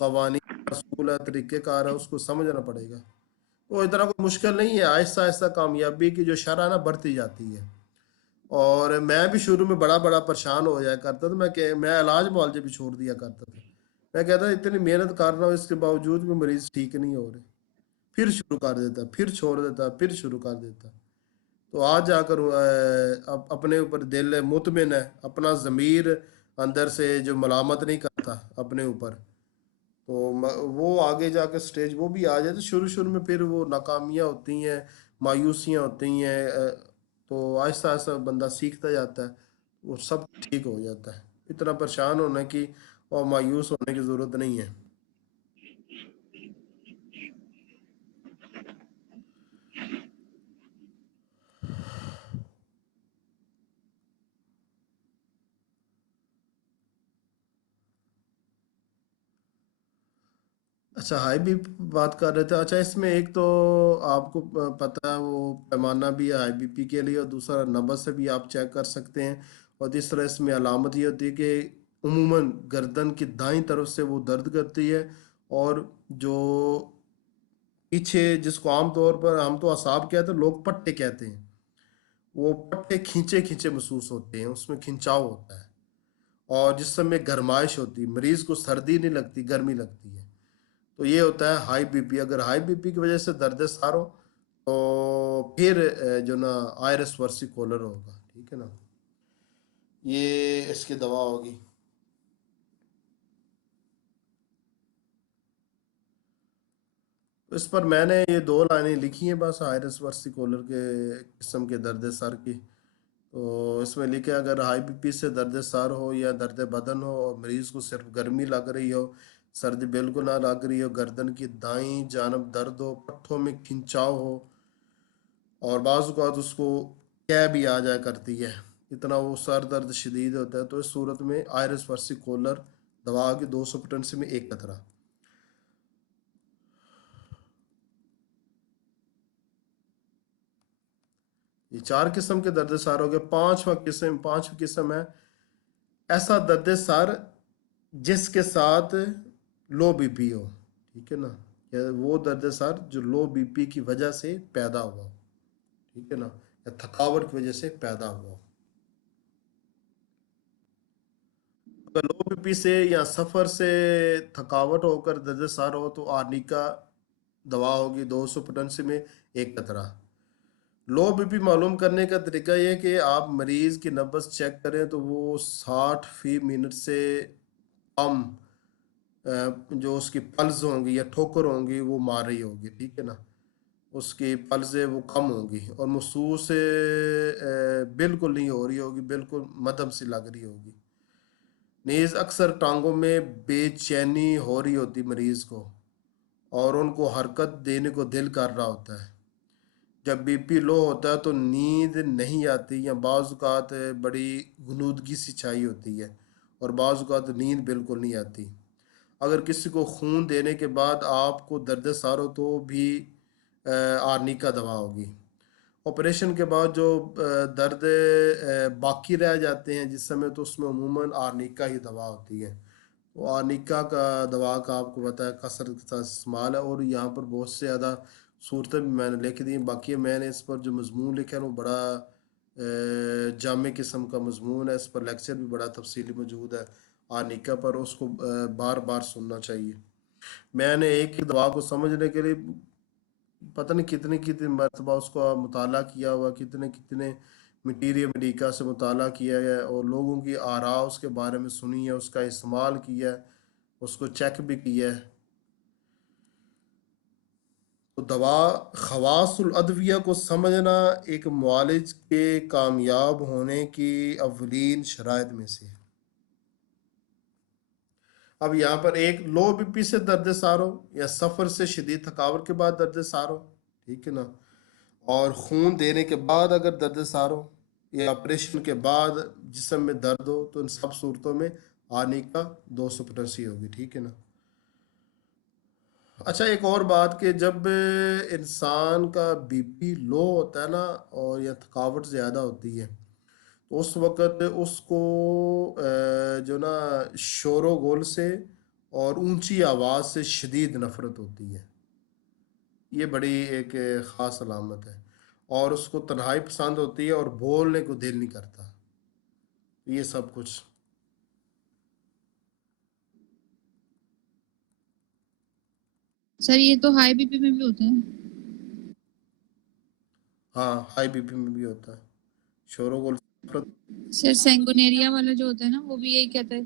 कवानीन, असूल है, तरीक़ेकार है, उसको समझना पड़ेगा। वो इतना कोई मुश्किल नहीं है, आहिस्ता आहिस्ता कामयाबी की जो शरह है ना बढ़ती जाती है। और मैं भी शुरू में बड़ा बड़ा परेशान हो जाया करता था, मैं इलाज मुआलजे भी छोड़ दिया करता था। मैं कहता था इतनी मेहनत कर रहा हूँ, इसके बावजूद भी मरीज़ ठीक नहीं हो रहे, फिर शुरू कर देता, फिर छोड़ देता, फिर शुरू कर देता। तो आज जाकर अब अपने ऊपर दिल मुतमिन है, अपना ज़मीर अंदर से जो मलामत नहीं करता अपने ऊपर, तो वो आगे जाकर स्टेज वो भी आ जाए। तो शुरू शुरू में फिर वो नाकामियाँ होती हैं, मायूसियाँ होती हैं, तो आहिस्ता आहिस्ता बंदा सीखता जाता है, वो सब ठीक हो जाता है। इतना परेशान होने की और मायूस होने की ज़रूरत नहीं है। अच्छा, हाई भी बात कर रहे थे। अच्छा, इसमें एक तो आपको पता है वो पैमाना भी है हाई बीपी के लिए, और दूसरा नब्ज से भी आप चेक कर सकते हैं। और तीसरा इसमें अलामत ये होती है कि उमूमन गर्दन की दाईं तरफ से वो दर्द करती है, और जो पीछे, जिसको आमतौर पर हम तो असाब कहते हैं, लोग पट्टे कहते हैं, वो पट्टे खींचे खींचे महसूस होते हैं, उसमें खिंचाव होता है। और जिस समय गर्माइश होती है, मरीज को सर्दी नहीं लगती, गर्मी लगती है। तो ये होता है हाई बीपी। अगर हाई बीपी की वजह से दर्द सार हो तो फिर जो ना आयरस वर्सिकोलर होगा, ठीक है ना, ये इसकी दवा होगी। तो इस पर मैंने ये 2 लाइनें लिखी हैं बस, आयरस वर्सिकोलर के किस्म के दर्द सर की। तो इसमें लिखे अगर हाई बीपी से दर्द सर हो या दर्द बदन हो, और मरीज़ को सिर्फ गर्मी लग रही हो, सर्दी बिल्कुल ना लग रही हो, गर्दन की दाईं जानब दर्द हो, पट्ठों में खिंचाव हो, और बाज़ औक़ात उसको कै भी आ जाया करती है, इतना वो सर दर्द शदीद होता है, तो इस सूरत में आयरस वर्सिकोलर दवा की 200 पोटेंसी में 1 कतरा। ये 4 किस्म के दर्द सार हो गए। पांचवी किस्म है ऐसा दर्द सार जिसके साथ लो बीपी हो, ठीक है ना, या वो दर्द सार जो लो बीपी की वजह से पैदा हुआ हो, ठीक है ना, या थकावट की वजह से पैदा हुआ हो। अगर लो बीपी से या सफ़र से थकावट होकर दर्द सार हो तो आर्निका दवा होगी 200 पोटेंसी में 1 कतरा। लो बीपी मालूम करने का तरीका ये है कि आप मरीज़ की नब्ज़ चेक करें तो वो 60 फी मिनट से कम जो उसकी पल्स होंगी या ठोकर होंगी वो मार रही होगी, ठीक है ना, उसकी पल्सें वो कम होंगी, और महसूस बिल्कुल नहीं हो रही होगी, बिल्कुल मध्यम सी लग रही होगी। नीज़ अक्सर टांगों में बेचैनी हो रही होती मरीज़ को, और उनको हरकत देने को दिल कर रहा होता है। जब बीपी लो होता है तो नींद नहीं आती या बाज़ औक़ात बड़ी गुनूदगी सी छाई होती है और बाज़ औक़ात नींद बिल्कुल नहीं आती। अगर किसी को खून देने के बाद आपको दर्द सर हो तो भी आर्निका दवा होगी। ऑपरेशन के बाद जो दर्द बाकी रह जाते हैं जिस समय, तो उसमें अमूमन आर्निका ही दवा होती है। तो आर्निका का दवा का आपको पता है कसरत के साथ इस्तेमाल है, और यहाँ पर बहुत से ज़्यादा सूरतें भी मैंने लिख दी हैं। बाकी मैंने इस पर जो मजमून लिखा है वो बड़ा जामे किस्म का मजमून है, इस पर लेक्चर भी बड़ा तफसीली मौजूद है आर्निका पर, उसको बार बार सुनना चाहिए। मैंने एक ही दवा को समझने के लिए पता नहीं कितने कितने मरतबा उसका मुताला किया हुआ, कितने कितने मटीरियल अमेरिका से मुताला किया है और लोगों की आरा उसके बारे में सुनी है, उसका इस्तेमाल किया है, उसको चेक भी किया है। तो दवा खवासुल अदविया को समझना एक मुआलिज के कामयाब होने की अवलीन शराइत में से है। अब यहाँ पर एक लो बीपी से दर्द सार हो या सफ़र से शदीद थकावट के बाद दर्द सार हो, ठीक है ना, और खून देने के बाद अगर दर्द सार हो या ऑपरेशन के बाद जिस्म में दर्द हो, तो इन सब सूरतों में आने का 285 होगी, ठीक है ना। अच्छा, एक और बात कि जब इंसान का बीपी लो होता है ना और या थकावट ज़्यादा होती है, तो उस वक़्त उसको जो ना शोरो गुल से और ऊंची आवाज़ से शदीद नफ़रत होती है। ये बड़ी एक ख़ास अलामत है। और उसको तन्हाई पसंद होती है और बोलने को दिल नहीं करता। ये सब कुछ। सर ये तो हाई बीपी में भी होते हैं। हाँ, हाई बीपी में भी होता है शोरो गुल से नफ़रत। सर सैंगुनेरिया वाला जो होता है ना, वो भी यही कहता है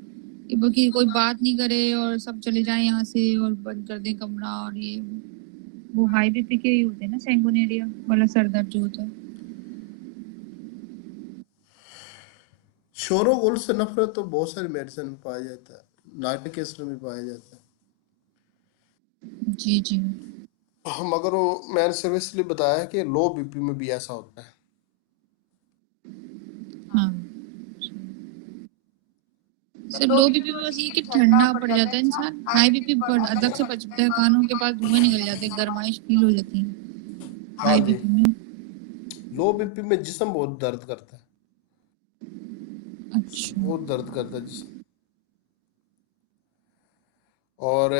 कि बाकी कोई बात नहीं करे और सब चले जाएं यहाँ से और बंद कर दें कमरा, और ये वो हाई बीपी के ही होते हैं ना, सैंगुनेरिया वाला सर दर्द जो होता है। शोरो गुल से नफ़रत तो बहुत सारी मेडिसिन में पाया जाता है, नाइट्रिक एसिड में पाया जाता है। जी जी। मगर वो मैंने सिर्फ इसलिए बताया कि लो बीपी में भी ऐसा होता है। हाँ सर, लो बीपी में बस ये कि ठंडा पड़ जाता है इंसान, हाई बीपी अलग से बचता है, कानों के पास धुएं निकल जाते हैं, गर्माइश फील हो जाती है हाँ हाई जी, बीपी में। लो बीपी में जिस्म बहुत दर्द करता है, अच्छा बहुत दर्द करता है जिस्म, और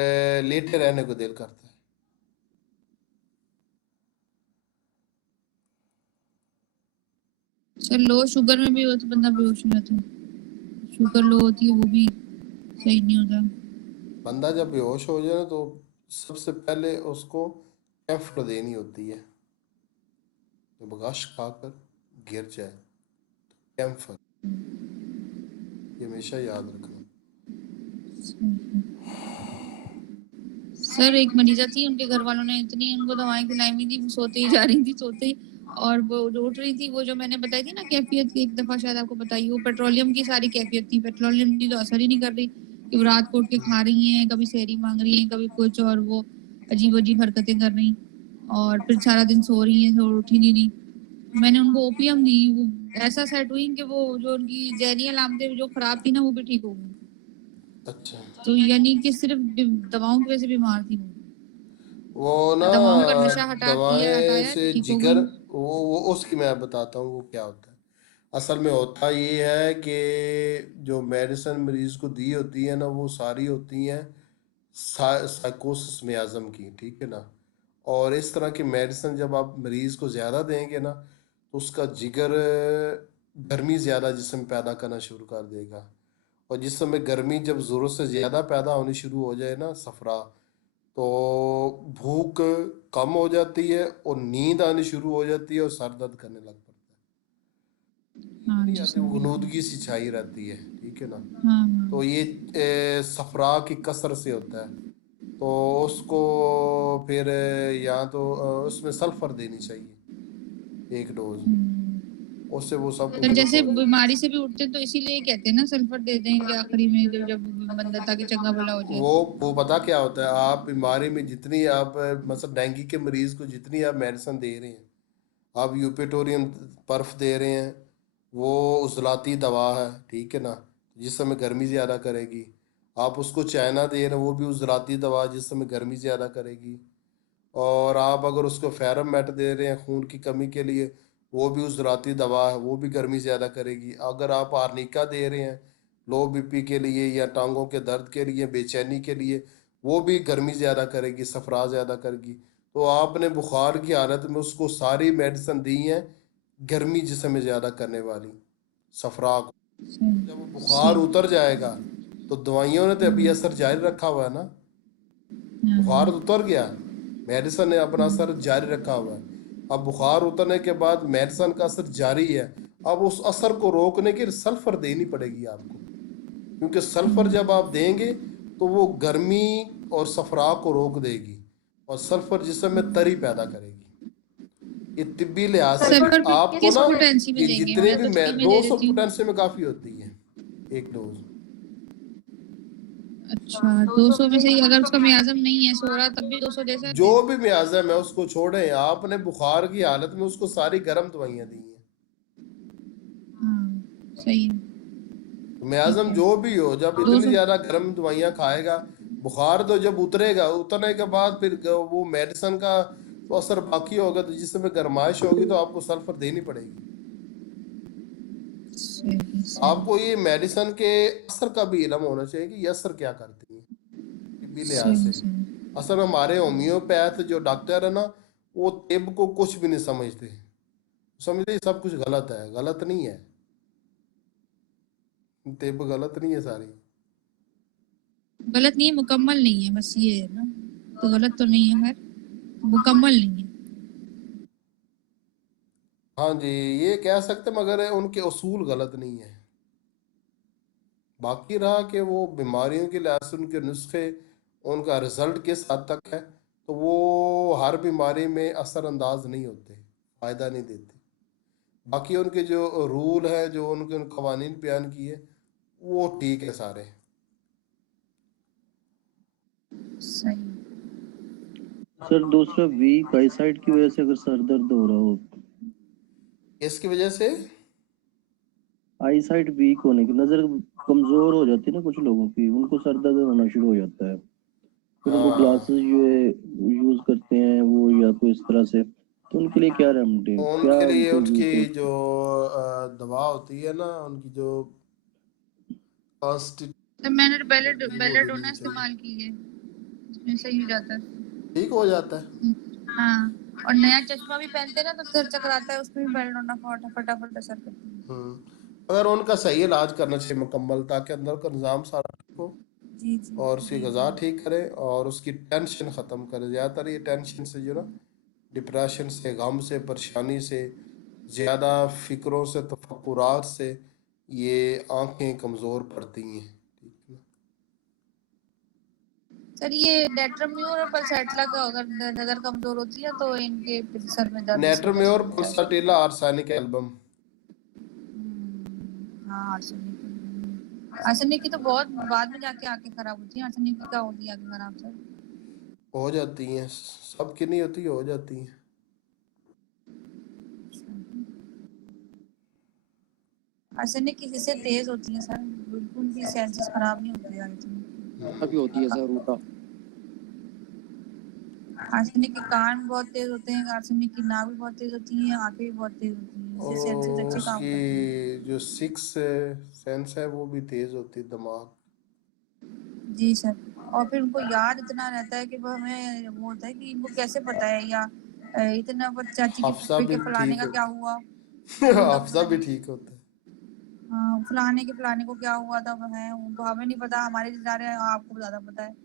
लेटे रहने को दिल करता है। सर, लो शुगर में भी हो तो बंदा बेहोश हो जाता है, शुगर लो होती है वो भी सही नहीं होता। बंदा जब बेहोश हो जाए तो सबसे पहले उसको कैफर देनी होती है, जब गश खाकर गिर जाए, कैम्फर, ये हमेशा याद रखना। सर एक मरीजा थी, उनके घर वालों ने इतनी उनको दवाएं खिलाई हुई थी, वो सोते ही जा रही थी, सोते ही, और वो जो उठ रही थी, वो जो मैंने बताई थी ना कैफियत की, एक दफा शायद आपको बताई, वो पेट्रोलियम की सारी कैफियत थी, पेट्रोलियम की तो असर ही नहीं कर रही कि वो रात को उठ के खा रही हैं, कभी सेहरी मांग रही हैं, कभी कुछ, और वो अजीब अजीब हरकतें कर रही, और फिर सारा दिन सो रही हैं, और उठ ही नहीं रही। मैंने उनको ओपियम दी, वो ऐसा सेट हुई कि वो जो उनकी जहनी अलामतें जो खराब थी ना, वो भी ठीक हो गई। अच्छा, तो यानी कि सिर्फ दवाओं की वजह से बीमार थी वो ना दवाओं का नशा दवाएं हटाया से ठीक हो जिगर, गई। वो उसकी मैं बताता हूँ वो क्या होता है। असल में होता ये है कि जो मेडिसिन मरीज को दी होती है ना, वो सारी होती हैं साइकोसिस में आज़म की, ठीक है ना। और इस तरह की मेडिसिन जब आप मरीज को ज़्यादा देंगे ना, तो उसका जिगर गर्मी ज़्यादा जिस्म पैदा करना शुरू कर देगा, और जिस समय गर्मी जब ज़रूरत से ज़्यादा पैदा होनी शुरू हो जाए ना, सफरा, तो भूख कम हो जाती है और नींद आनी शुरू हो जाती है और सर दर्द करने लग पड़ता है। नींद हाँ नहीं जी आती, वो सर। गुनूदगी सी छाई रहती है, ठीक है ना। हाँ तो हाँ। ये सफरा की कसर से होता है। तो उसको फिर या तो उसमें सल्फर देनी चाहिए एक डोज, उससे वो सब तो कुछ ठीक जैसे हो जाए। बीमारी से भी उठते तो इसीलिए कहते हैं ना सल्फर दे देंगे आखिरी में, जब बंदा ताकि चंगा भला हो जाए। वो पता क्या होता है, आप बीमारी में जितनी आप मतलब डेंगू के मरीज को जितनी आप मेडिसिन दे रहे हैं, आप यूपेटोरियम पर्फ दे रहे हैं, वो उजलाती दवा है, ठीक है ना, जिस समय गर्मी ज़्यादा करेगी। आप उसको चाइना दे रहे हैं, वो भी उजलाती दवा है, जिस समय गर्मी ज़्यादा करेगी। और आप अगर उसको फेरम दे रहे हैं खून की कमी के लिए, वो भी उजराती दवा है, वो भी गर्मी ज़्यादा करेगी। अगर आप आर्निका दे रहे हैं लो बीपी के लिए या टांगों के दर्द के लिए, बेचैनी के लिए, वो भी गर्मी ज़्यादा करेगी, सफरा ज़्यादा करेगी। तो आपने बुखार की हालत में उसको सारी मेडिसिन दी हैं गर्मी जिसमें ज़्यादा करने वाली, सफरा को। जब वो बुखार उतर जाएगा तो दवाइयों ने तो अभी असर जारी रखा हुआ है ना, बुखार तो उतर गया, मेडिसिन ने अपना असर जारी रखा हुआ है। अब बुखार उतरने के बाद मेडिसिन का असर जारी है, अब उस असर को रोकने के लिए सल्फर देनी पड़ेगी आपको, क्योंकि सल्फर जब आप देंगे तो वो गर्मी और सफरा को रोक देगी, और सल्फर जिस्म में तरी पैदा करेगी। ये तिब्बी लिहाज से सल्फर भी आपको किस ना, पोटेंसी में ये देंगे? जितने मैं भी तो 3 में दे 200 देती हूँ। पोटेंशियम में काफ़ी होती है एक डोज। अच्छा, 200 में से ही अगर उसका मियाज़म नहीं है सो रहा तब भी 200 दे सकते जो हैं? भी मियाज़म है उसको छोड़ें, आपने बुखार की हालत में उसको सारी गर्म दवाइयाँ दी हैं। हाँ, सही है। तो मियाज़म जो भी हो, जब इतनी 200 ज़्यादा गर्म दवाइयाँ खाएगा, बुखार तो जब उतरेगा, उतरने के बाद फिर वो मेडिसिन का तो असर बाकी होगा, तो जिस समय गर्माइश होगी तो आपको सल्फर देनी पड़ेगी। सही सही आपको ये मेडिसिन के असर का भी इल्म होना चाहिए कि ये असर क्या करती है तिब्बी लिहाज सही से। सही असल में हमारे होम्योपैथ जो डॉक्टर है ना, वो तिब को कुछ भी नहीं समझते, समझते सब कुछ गलत है। गलत नहीं है, तिब गलत नहीं है सारी। गलत नहीं है, मुकम्मल नहीं है, बस ये है ना। तो गलत तो नहीं है, खैर मुकम्मल नहीं है। हाँ जी, ये कह सकते मगर उनके उसूल गलत नहीं है। बाकी रहा कि वो बीमारियों के लिहाज से उनके नुस्खे, उनका रिजल्ट किस हद तक है, तो वो हर बीमारी में असरअंदाज नहीं होते, फ़ायदा नहीं देते। बाकी उनके जो रूल हैं, जो उनके उन कवानीन बयान किए, वो ठीक है सारे। सही। सर दूसरा वीक आई साइड की वजह से अगर सर दर्द हो रहा हो, इसकी वजह से आई साइड वीक होने की, नजर कमजोर हो जाती है ना कुछ लोगों की, उनको सर दर्द होना शुरू हो जाता है, फिर वो हाँ, ग्लासेस यूज करते हैं वो या कोई इस तरह से, तो उनके लिए क्या रेमेडी, क्या उनके लिए उनको यूज उनकी कर। जो दवा होती है ना, उनकी जो तो मैंने वो बेलाडोना देनी चाहिए, इस्तेमाल की है, इसमें सही हो जाता है। ठीक हो जाता है। हाँ, और नया चश्मा भी पहनते हैं ना तो सर चकराता है, उसमें भी बेलाडोना फटाफट असर करती है। अगर उनका सही इलाज करना चाहिए मुकम्मल, ताकि अंदर का निज़ाम सारा ठीक हो, जी जी और उसकी जी गज़ा ठीक करे, और उसकी टेंशन ख़त्म करे। ज़्यादातर ये टेंशन से जो ना, डिप्रेशन से, गम से, परेशानी से, ज़्यादा फ़िक्रों से, तफक्कुरात से ये आंखें कमज़ोर पड़ती हैं, ठीक है ना। सर, ये डेट्राम्यूर और पल्सैटिला का अगर नजर कमजोर होती है तो इनके फिर सर में दर्द इस वजह से नेट्रम्योर होता है। Pulsatilla arsenic album. हाँ, आर्सेनिक की तो बहुत बाद में जाके आंखें खराब होती हैं। आर्सेनिक की क्या होती है आंखें खराब सर? हो जाती हैं, सबकी नहीं होती, हो जाती हैं। आर्सेनिक की हिस्से तेज होती है सर, बिल्कुल भी सेंसेस खराब नहीं होते आर्सेनिक। भी होती है सर उल्टा। आर्सेनिक के कान बहुत तेज होते हैं, आर्सेनिक की नाक भी बहुत तेज होती है, आंखें भी बहुत तेज होती हैं, इससे सेंसेस और अच्छे काम करते हैं। उसकी जो सिक्स सेंस है वो भी तेज होती है, दिमाग। जी सर। और फिर उनको याद इतना रहता है कि वो हमें वो होता है कि इनको कैसे पता है, या इतना पर चाची की हाफजा फूफी भी के फलाने ठीक का क्या होता हुआ, है। उनका हाफजा भी ठीक होता है। हाँ, फलाने के फलाने को क्या हुआ था, वो है उनको हमें नहीं पता, हमारे रिश्तेदार हैं, आपको ज्यादा पता है। ये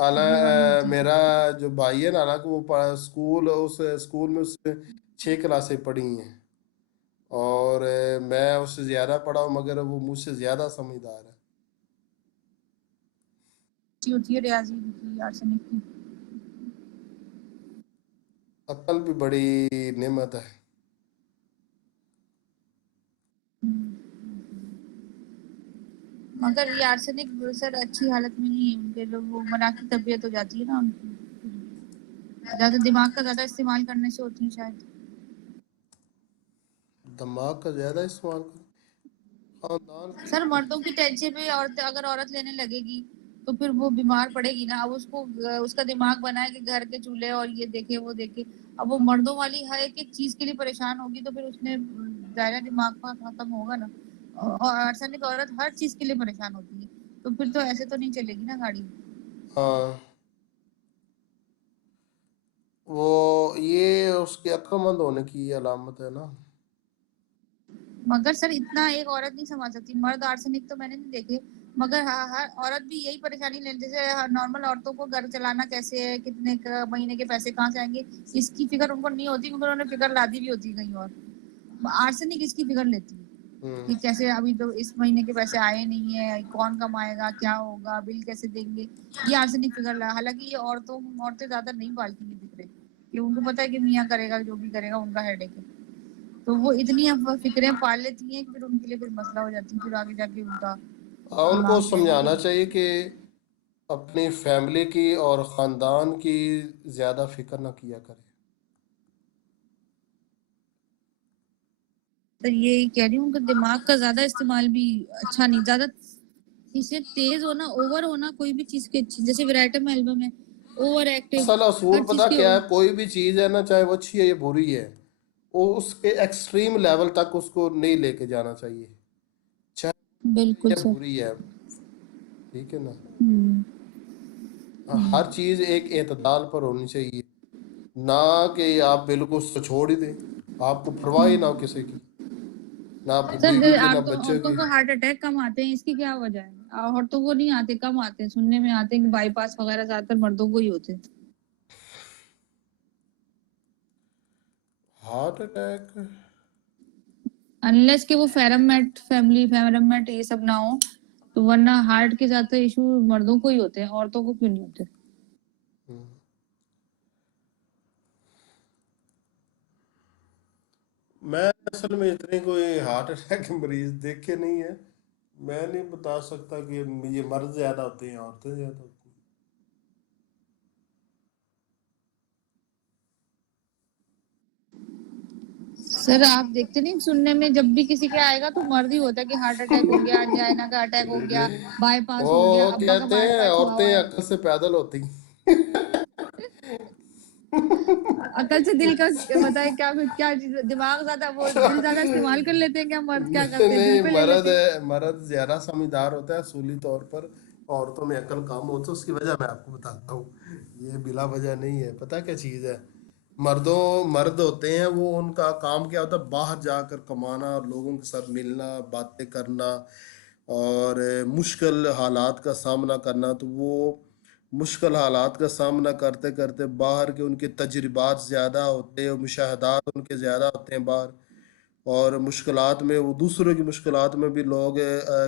वाली होती है। मेरा जो भाई है ना, हालांकि वो स्कूल, उस स्कूल में उसने 6 क्लासें पढ़ी हैं, और मैं उससे ज़्यादा पढ़ा हूँ, मगर वो मुझसे ज़्यादा समझदार है। अच्छी होती है रियाजी की, आर्सेनिक की। अक्ल भी बड़ी नेमत है। मगर ये आर्सेनिक सर अच्छी हालत में नहीं है, उनके लोग वो मना की तबीयत हो जाती है ना उनकी, ज्यादा दिमाग का ज्यादा इस्तेमाल करने से होती है शायद। दिमाग का ज्यादा इस्तेमाल कर खानदान की सर मर्दों की टेंशन पे औरत अगर औरत लेने लगेगी तो फिर वो बीमार पड़ेगी ना। अब उसको उसका दिमाग बना है कि घर के चूल्हे और ये देखे वो देखे। अब वो मर्दों वाली हर एक एक चीज के लिए परेशान होगी तो फिर उसने जायरा दिमाग का खत्म होगा ना। और अर्सनिक औरत हर चीज के लिए परेशान होती है तो फिर तो ऐसे तो नहीं चलेगी ना गाड़ी। हाँ वो ये उसके अक्लमंद होने की अलामत है ना। मगर सर इतना एक औरत नहीं संभाल सकती। मर्द आर्सेनिक तो मैंने नहीं देखे मगर हर औरत भी यही परेशानी ले जैसे नॉर्मल औरतों को घर चलाना कैसे है कितने महीने के पैसे कहाँ से आएंगे इसकी फिक्र उनको नहीं होती क्योंकि उन्होंने फिक्र लादी भी होती है कहीं और। आर्सेनिक इसकी फिक्र लेती है कि कैसे अभी तो इस महीने के पैसे आए नहीं है कौन कमाएगा क्या होगा बिल कैसे देंगे। ये आर्सेनिक फिक्र ला। हालांकि ये औरतें ज्यादा नहीं पालती है फिक्रे कि उनको पता है कि मियाँ करेगा जो भी करेगा उनका हेडेक है। तो वो इतनी फिक्रें पाल लेती हैं कि फिर उनके लिए फिर मसला हो जाती है फिर आगे जाके उनका हाँ उनको नाम समझाना चाहिए कि अपनी फैमिली की और ख़ानदान की ज़्यादा फिक्र ना किया करे। तो ये कह रही हूँ कि दिमाग का ज्यादा इस्तेमाल भी अच्छा नहीं। ज्यादा चीजें तेज होना ओवर होना कोई भी चीज की अच्छी जैसे विराटम एल्बम है ओवर एक्टिव असल हर असूल चीज पता के क्या है, कोई भी चीज़ है ना, चाहे वो अच्छी है या बुरी है, वो उसके एक्सट्रीम लेवल तक उसको नहीं लेके जाना चाहिए, चाहे बिल्कुल ये सर। बुरी है। ठीक है ना। हम्म। हर चीज़ एक एतदाल पर होनी चाहिए, ना कि आप बिल्कुल उसको छोड़ ही दें, आपको परवाह ही ना हो किसी की, ना अपनी बीवी सर की ना औरतों बच्चे औरतों की। को हार्ट अटैक कम आते हैं इसकी क्या वजह है। औरतों को नहीं आते कम आते हैं सुनने में आते हैं कि बाईपास वगैरह ज्यादातर मर्दों को ही होते हैं। हार्ट अटैक अनलेस कि वो फेरमेट ये सब ना हो तो वरना हार्ट के ज्यादा इशू मर्दों को ही होते हैं औरतों को क्यों नहीं होते। मैं असल में इतने कोई हार्ट अटैक के मरीज देखे नहीं है, मैं नहीं बता सकता कि ये मर्द ज्यादा होते हैं औरतें ज्यादा होती सर आप देखते नहीं सुनने में जब भी किसी के आएगा तो मर्द ही होता है कि हार्ट अटैक हो गया अंजाइना का अटैक हो गया हैं। बाईपास हो गया वो अब्बा का कहते हैं बाईपास हुआ औरतें हुआ है। अक्ल से पैदल होती अकल से दिल का बताए क्या क्या दिमाग ज्यादा वो दिल ज्यादा इस्तेमाल कर लेते हैं क्या मर्द क्या नहीं करते हैं दिल नहीं, पे ले मर्द लेते हैं। मर्द ज्यादा समझदार होता है असूली तौर पर, औरतों में अकल कम होती है। उसकी वजह मैं आपको बताता हूँ, ये बिला वजह नहीं है। पता क्या चीज़ है, मर्द होते हैं, वो उनका काम क्या होता है, बाहर जाकर कमाना, लोगों के साथ मिलना, बातें करना, और मुश्किल हालात का सामना करना। तो वो मुश्किल हालात का सामना करते करते बाहर के उनके तजुर्बात ज़्यादा होते हैं, मुशाहदात उनके ज़्यादा होते हैं बाहर। और मुश्किलात में वो दूसरों की मुश्किलात में भी लोग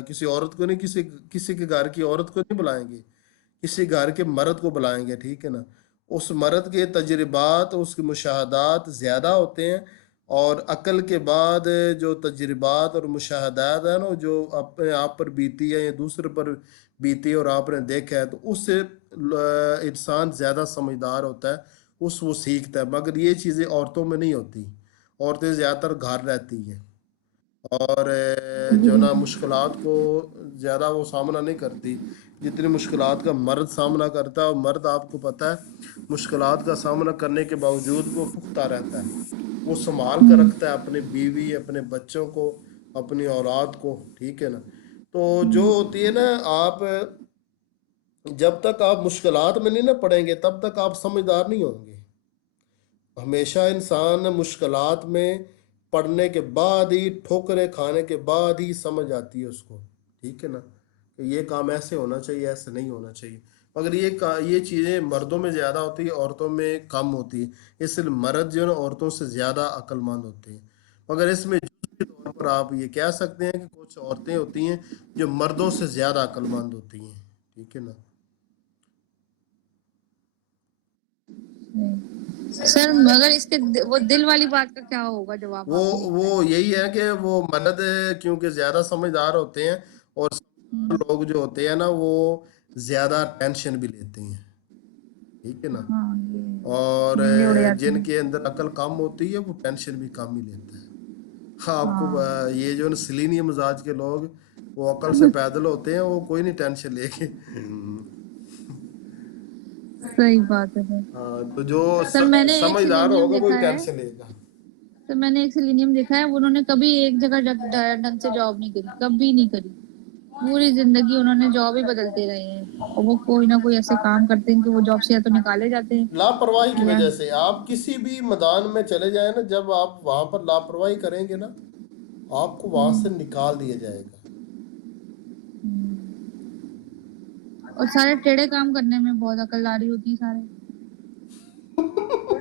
किसी औरत को नहीं, किसी किसी के घर की औरत को नहीं बुलाएंगे, किसी घर के मर्द को बुलाएंगे। ठीक है ना। उस मर्द के तजुर्बात उसके मुशाहदात ज़्यादा होते हैं, और अकल के बाद जो तजुर्बात और मुशाहदात है ना, जो अपने आप पर बीती है या दूसरे पर बीती है और आपने देखा है, तो उससे इंसान ज़्यादा समझदार होता है, उस वो सीखता है। मगर ये चीज़ें औरतों में नहीं होती, औरतें ज़्यादातर घर रहती हैं, और जो ना मुश्किलात को ज़्यादा वो सामना नहीं करती जितनी मुश्किलात का मर्द सामना करता है। और मर्द आपको पता है मुश्किलात का सामना करने के बावजूद वो पुख्ता रहता है, वो संभाल कर रखता है अपनी बीवी, अपने बच्चों को, अपनी औलाद को। ठीक है ना। तो जो होती है ना, आप जब तक आप मुश्किलात में नहीं ना पड़ेंगे तब तक आप समझदार नहीं होंगे। हमेशा इंसान मुश्किलात में पड़ने के बाद ही, ठोकरें खाने के बाद ही समझ आती है उसको। ठीक है ना, कि ये काम ऐसे होना चाहिए, ऐसे नहीं होना चाहिए। मगर ये चीज़ें मर्दों में ज़्यादा होती है, औरतों में कम होती है। इसलिए मर्द जो है ना औरतों से ज़्यादा अक्लमंद होते हैं। मगर इसमें जुज़वी तौर पर आप ये कह सकते हैं कि कुछ औरतें होती हैं जो मर्दों से ज़्यादा अक्लमंद होती हैं। ठीक है ना। सर मगर इसके वो दिल वाली बात का क्या होगा जवाब वो आप ही वो बताएं। यही है कि वो मर्द क्योंकि ज्यादा समझदार होते हैं, और समझदार लोग जो होते हैं ना वो ज्यादा टेंशन भी लेते हैं। ठीक है ना। हाँ और ये नींदें उड़ जाती हैं। जिनके अंदर अकल कम होती है वो टेंशन भी कम ही लेता है। हाँ, आपको हाँ ये जो है ना सिलीनियम मिजाज के लोग, वो अकल से पैदल होते हैं, वो कोई नहीं टेंशन लेके। सही बात है सर। हाँ, तो जो सर मैंने एक समझदार सिलेनियम होगा वो देखा ही है। टेंशन लेगा। सर मैंने एक सिलेनियम देखा है, उन्होंने कभी एक जगह ढंग से जॉब नहीं करी, कभी नहीं करी। पूरी जिंदगी उन्होंने जॉब ही बदलते रहे हैं, और वो कोई ना कोई ऐसे काम करते हैं कि वो जॉब से या तो निकाले जाते लापरवाही की हैं या वजह से आप किसी भी मैदान में चले जाए ना, जब आप वहां पर लापरवाही करेंगे ना, आपको वहां से निकाल दिया जाएगा। और सारे टेढ़े काम करने में बहुत अकलदारी होती है, सारे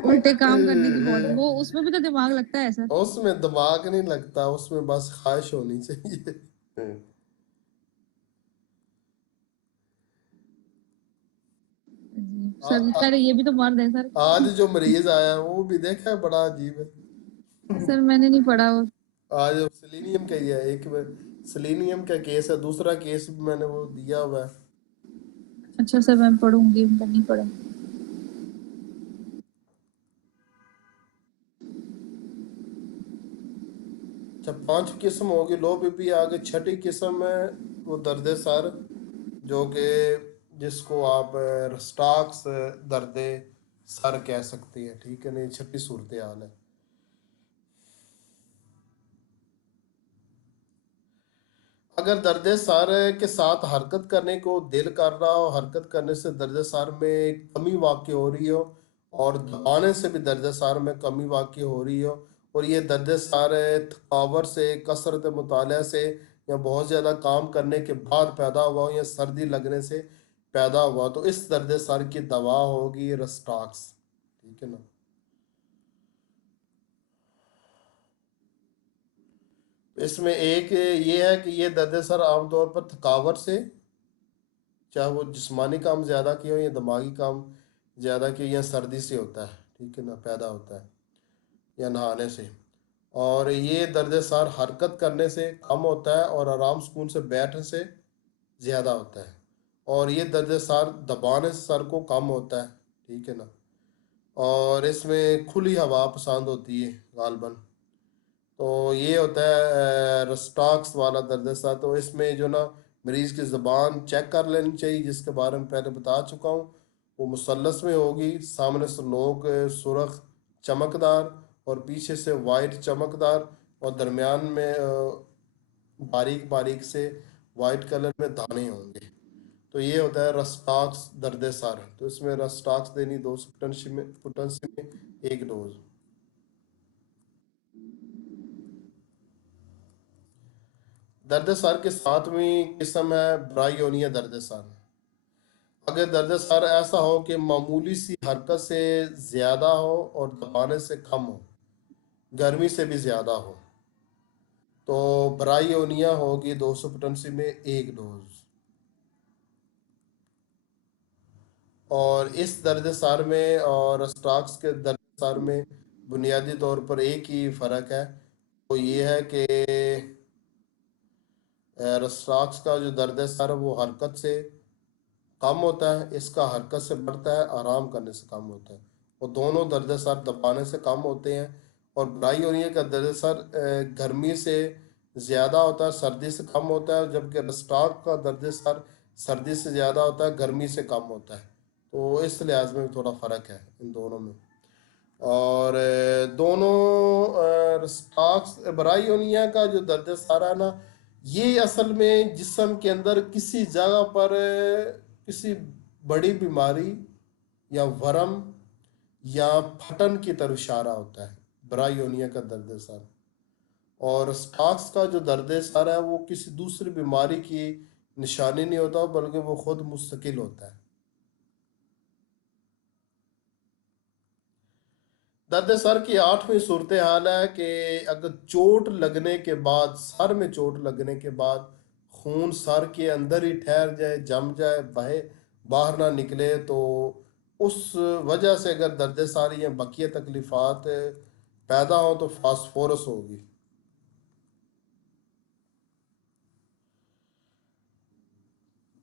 उल्टे काम करने की बहुत, वो उसमें भी तो दिमाग लगता है सर। उसमें दिमाग नहीं लगता, उसमें बस ख्वाहिश होनी चाहिए। जी आ, सर, आ, कह रहे ये भी तो मर्द है सर। आज जो मरीज आया वो भी देखा है, बड़ा अजीब है। सर मैंने नहीं पढ़ा वो। आज सेलेनियम का ही है, एक सेलेनियम का केस है, दूसरा केस भी मैंने वो दिया हुआ है। अच्छा सर मैं पढ़ूंगी, मैंने नहीं पढ़ा। अच्छा, 5 किस्म होगी लो बीपी, आगे छठी किस्म है वो दर्द सर, जो कि जिसको आप स्टॉक्स दर्द सर कह सकती है, ठीक है, नहीं छठी सूरत हाल है। अगर दर्द सर के साथ हरकत करने को दिल कर रहा हो, हरकत करने से दर्द सर में कमी वाक़ई हो रही हो, और दबाने से भी दर्द सर में कमी वाक़ई हो रही हो, और ये दर्द सर थकावट से, कसरत मुताला से, या बहुत ज़्यादा काम करने के बाद पैदा हुआ हो, या सर्दी लगने से पैदा हुआ, तो इस दर्द सर की दवा होगी रस्टॉक्स, ठीक है ना। इसमें एक ये है कि ये दर्द सर आमतौर पर थकावट से, चाहे वो जिस्मानी काम ज़्यादा किया हो या दिमागी काम ज़्यादा किया, या सर्दी से होता है, ठीक है ना, पैदा होता है, या नहाने से। और ये दर्द सर हरकत करने से कम होता है, और आराम सुकून से बैठने से ज़्यादा होता है। और ये दर्द सर दबाने से सर को कम होता है, ठीक है ना। और इसमें खुली हवा पसंद होती है गालबन। तो ये होता है रस्टॉक्स वाला दर्द सर। तो इसमें जो ना मरीज़ की ज़बान चेक कर लेनी चाहिए, जिसके बारे में पहले बता चुका हूँ। वो मुसल्लस में होगी, सामने से नोक सुर्ख चमकदार, और पीछे से वाइट चमकदार, और दरमियान में बारीक बारीक से वाइट कलर में दाने होंगे। तो ये होता है रस्टॉक्स दर्द सर। तो इसमें रस्टॉक्स देनी 200 पोटेंसी में 1 डोज। दर्द सर के सातवीं किस्म है ब्रायोनिया दर्द सर। अगर दर्द सर ऐसा हो कि मामूली सी हरकत से ज़्यादा हो और दबाने से कम हो, गर्मी से भी ज़्यादा हो, तो ब्रायोनिया होगी 200 पोटेंसी में 1 डोज। और इस दर्द सर में और स्टॉक्स के दर्द सर में बुनियादी तौर पर एक ही फ़र्क है, वो ये है कि स्टॉक्स का जो दर्द सर वो हरकत से कम होता है, इसका हरकत से बढ़ता है, आराम करने से कम होता है। वो दोनों दर्द सर दबाने से कम होते हैं। और ब्रायोनिया का दर्द सर गर्मी से ज़्यादा होता है, सर्दी से कम होता है, जबकि रस्टॉक का दर्द सर सर्दी से ज़्यादा होता है, गर्मी से कम होता है। तो इस लिहाज में भी थोड़ा फ़र्क है इन दोनों में। और दोनों रस्टॉक्स ब्रायोनिया का जो दर्द सर है ना, ये असल में जिस्म के अंदर किसी जगह पर किसी बड़ी बीमारी या वरम या फटन की तरफ इशारा होता है, ब्रायोनिया का दर्द सर। और स्टॉक्स का जो दर्द सर है वो किसी दूसरी बीमारी की निशानी नहीं होता, बल्कि वो खुद मुस्तकिल होता है। दर्द सर की 8वीं सूरत हाल है कि अगर चोट लगने के बाद, सर में चोट लगने के बाद खून सर के अंदर ही ठहर जाए, जम जाए, बहे, बाहर ना निकले, तो उस वजह से अगर दर्द सर या बकिया तकलीफ़ात पैदा हो तो फास्फोरस होगी।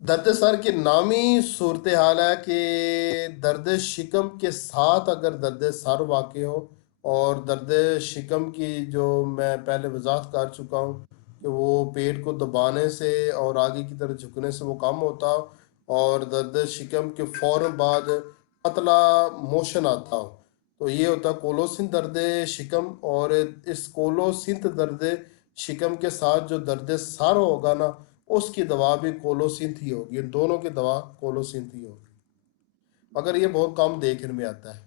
दर्द सर की नामी सूरत हाल है कि दर्द शिकम के साथ अगर दर्द सर वाक़ हो और दर्द शिकम की जो मैं पहले वजाहत कर चुका हूँ कि वो पेट को दबाने से और आगे की तरफ झुकने से वो कम होता, और दर्द शिकम के फौरन बाद पतला मोशन आता हो, तो ये होता कोलोसिन दर्द शिकम। और इस कोलोसिन दर्द शिकम के साथ जो दर्द सर होगा ना, उसकी दवा भी कोलोसिन ही होगी, इन दोनों की दवा कोलोसिन ही होगी, मगर ये बहुत कम देखने में आता है।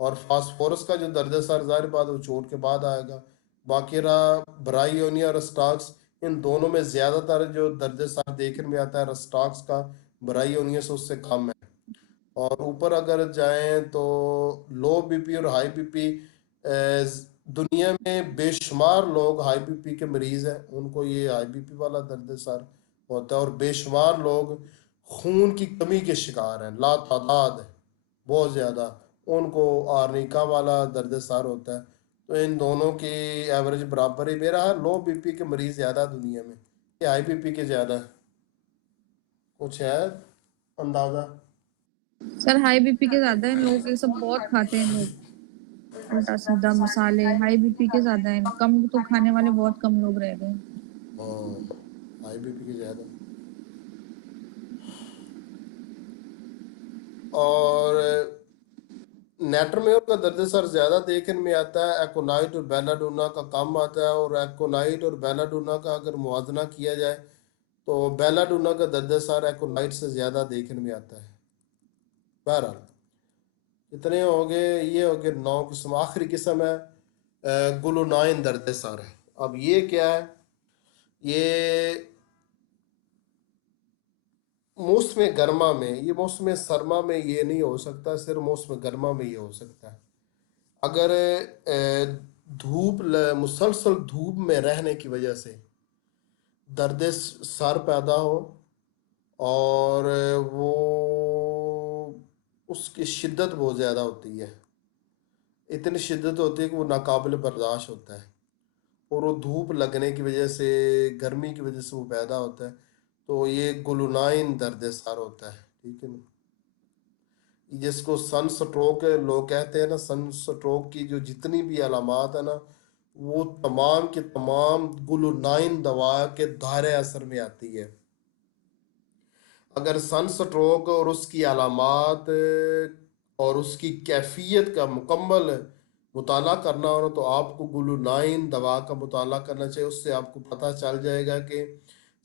और फास्फोरस का जो दर्द सर जाहिर बात है वो चोट के बाद आएगा। बाकी रहा ब्रायोनिया और रस्टाक्स, इन दोनों में ज्यादातर जो दर्द सर देखने में आता है रस्टाक्स का, ब्रायोनिया से उससे कम है। और ऊपर अगर जाएं तो लो बीपी और हाई बीपी, दुनिया में बेशुमार लोग हाई बीपी के मरीज हैं, उनको ये हाई बीपी वाला दर्द सर होता है, और बेशुमार लोग खून की कमी के शिकार हैं, लातादाद बहुत ज़्यादा, उनको आर्निका वाला दर्द सर होता है। तो इन दोनों की एवरेज बराबर ही, मेरा लो बीपी के मरीज ज़्यादा दुनिया में, ये हाई बीपी के ज़्यादा है। कुछ है अंदाज़ा? सर हाई बीपी के ज्यादा है, लोग ये सब बहुत खाते हैं, लोग उल्टा सीधा मसाले, हाई बीपी के ज्यादा है, कम तो खाने वाले बहुत कम लोग रह गए। हाँ, हाई बीपी के ज़्यादा। और नेट्रमेयर का दर्द सर ज्यादा देखने में आता है, एकोनाइट और बेलाडोना का कम आता है। और एकोनाइट और बेलाडोना का अगर मुआवजना किया जाए तो बेलाडोना का दर्द सर एकोनाइट से ज्यादा देखने में आता है। बहरहाल इतने हो गए, ये हो गए 9 किस्म। आखिरी किस्म है गुलुनाइन दर्द सर है। अब ये क्या है? ये मौसम गर्मा में, ये मौसम सरमा में ये नहीं हो सकता, सिर्फ मौसम गर्मा में ये हो सकता है। अगर मुसलसल धूप में रहने की वजह से दर्द सर पैदा हो, और वो उसकी शिद्दत बहुत ज़्यादा होती है, इतनी शिद्दत होती है कि वो नाकाबिल बर्दाश्त होता है, और वो धूप लगने की वजह से, गर्मी की वजह से वो पैदा होता है, तो ये गुलुनाइन दर्द सर होता है। ठीक है ना? जिसको सन स्ट्रोक लोग कहते हैं ना, सन स्ट्रोक की जो जितनी भी अलामात है ना, वो तमाम के तमाम गुलुनाइन दवा के दायरे असर में आती है। अगर सन स्ट्रोक और उसकी अलामात और उसकी कैफियत का मुकम्मल मुताला करना हो तो आपको गुलुनाइन दवा का मुताला करना चाहिए। उससे आपको पता चल जाएगा कि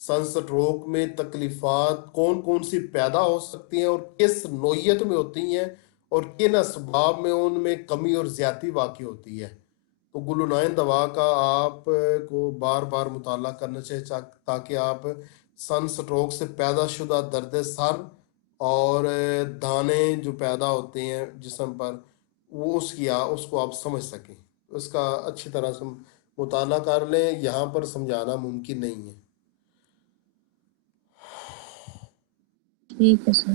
सन स्ट्रोक में तकलीफ़ात कौन कौन सी पैदा हो सकती हैं और किस नोयत में होती हैं, और किन असबाब में उनमें कमी और ज़्यादती वाक़ई होती है। तो गुलुनाइन दवा का आप को बार बार मुताला करना चाहिए ताकि आप सन स्ट्रोक से पैदा शुदा दर्द सर और दाने जो पैदा होते हैं जिस्म पर, वो उसको आप समझ सकें। तो इसका अच्छी तरह से मुताला कर लें, यहाँ पर समझाना मुमकिन नहीं है। ठीक है सर।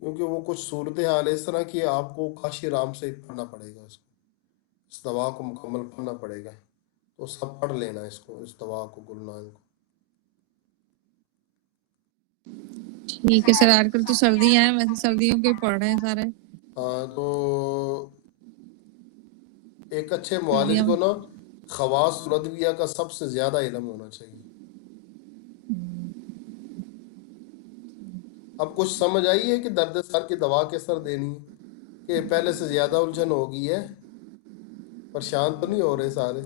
क्योंकि वो कुछ सूरत हाल इस तरह की, आपको काशी राम से पढ़ना पड़ेगा, इसको इस दवा को मुकम्मल पढ़ना पड़ेगा। तो सब पढ़ लेना इसको, इस दवा को, गुलनाइन को। ठीक है सर, आजकल तो सर्दियां हैं, वैसे सर्दियों के पढ़ रहे हैं सारे। हाँ, तो एक अच्छे मुआलिज सर्दियां को ना खवास और अदविया का सबसे ज्यादा इल्म होना चाहिए। अब कुछ समझ आई है कि दर्द सर की दवा किस तरह देनी है, कि पहले से ज्यादा उलझन हो गई है? परेशान तो नहीं हो रहे सारे?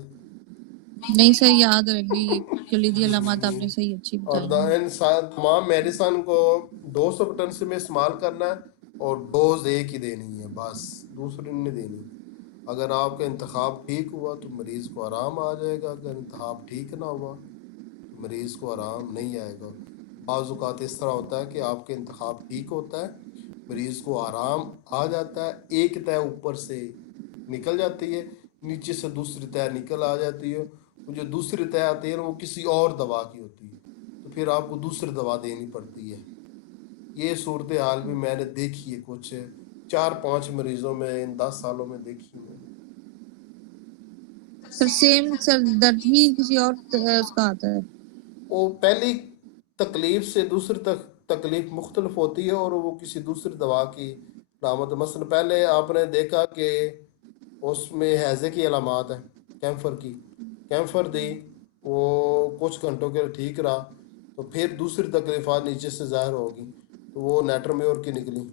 नहीं सर, याद रही कलीदी अलामत आपने सही अच्छी और बताई हैं। तमाम मेडिसन को 200 पोटेंशियम में इस्तेमाल करना है, और डोज एक ही देनी है बस, दूसरी नहीं देनी। अगर आपका इंतखाब ठीक हुआ तो मरीज़ को आराम आ जाएगा, अगर इंतखाब ठीक ना हुआ तो मरीज़ को आराम नहीं आएगा। बाज़ औक़ात इस तरह होता है कि आपके इंतखाब ठीक होता है, मरीज़ को आराम आ जाता है, एक तय ऊपर से निकल जाती है, नीचे से दूसरी तय निकल आ जाती है, वो जो दूसरी तय आती है ना वो किसी और दवा की होती है, तो फिर आपको दूसरी दवा देनी पड़ती है। ये सूरत हाल भी मैंने देखी है, कुछ 4-5 मरीजों में इन 10 सालों में देखी मैंने। सर सेम सर दर्द ही किसी और उसका आता है। वो पहली तकलीफ से दूसरी तकलीफ मुख्तलिफ होती है, और वो किसी दूसरी दवा की अलामत। मसलन पहले आपने देखा कि उसमें हैज़े की अलामात है, कैम्फर की। कैम्फर दी, वो कुछ घंटों के लिए ठीक रहा, तो फिर दूसरी तकलीफात नीचे से ज़ाहिर होगी, तो वो नेट्रोम्योर की निकली।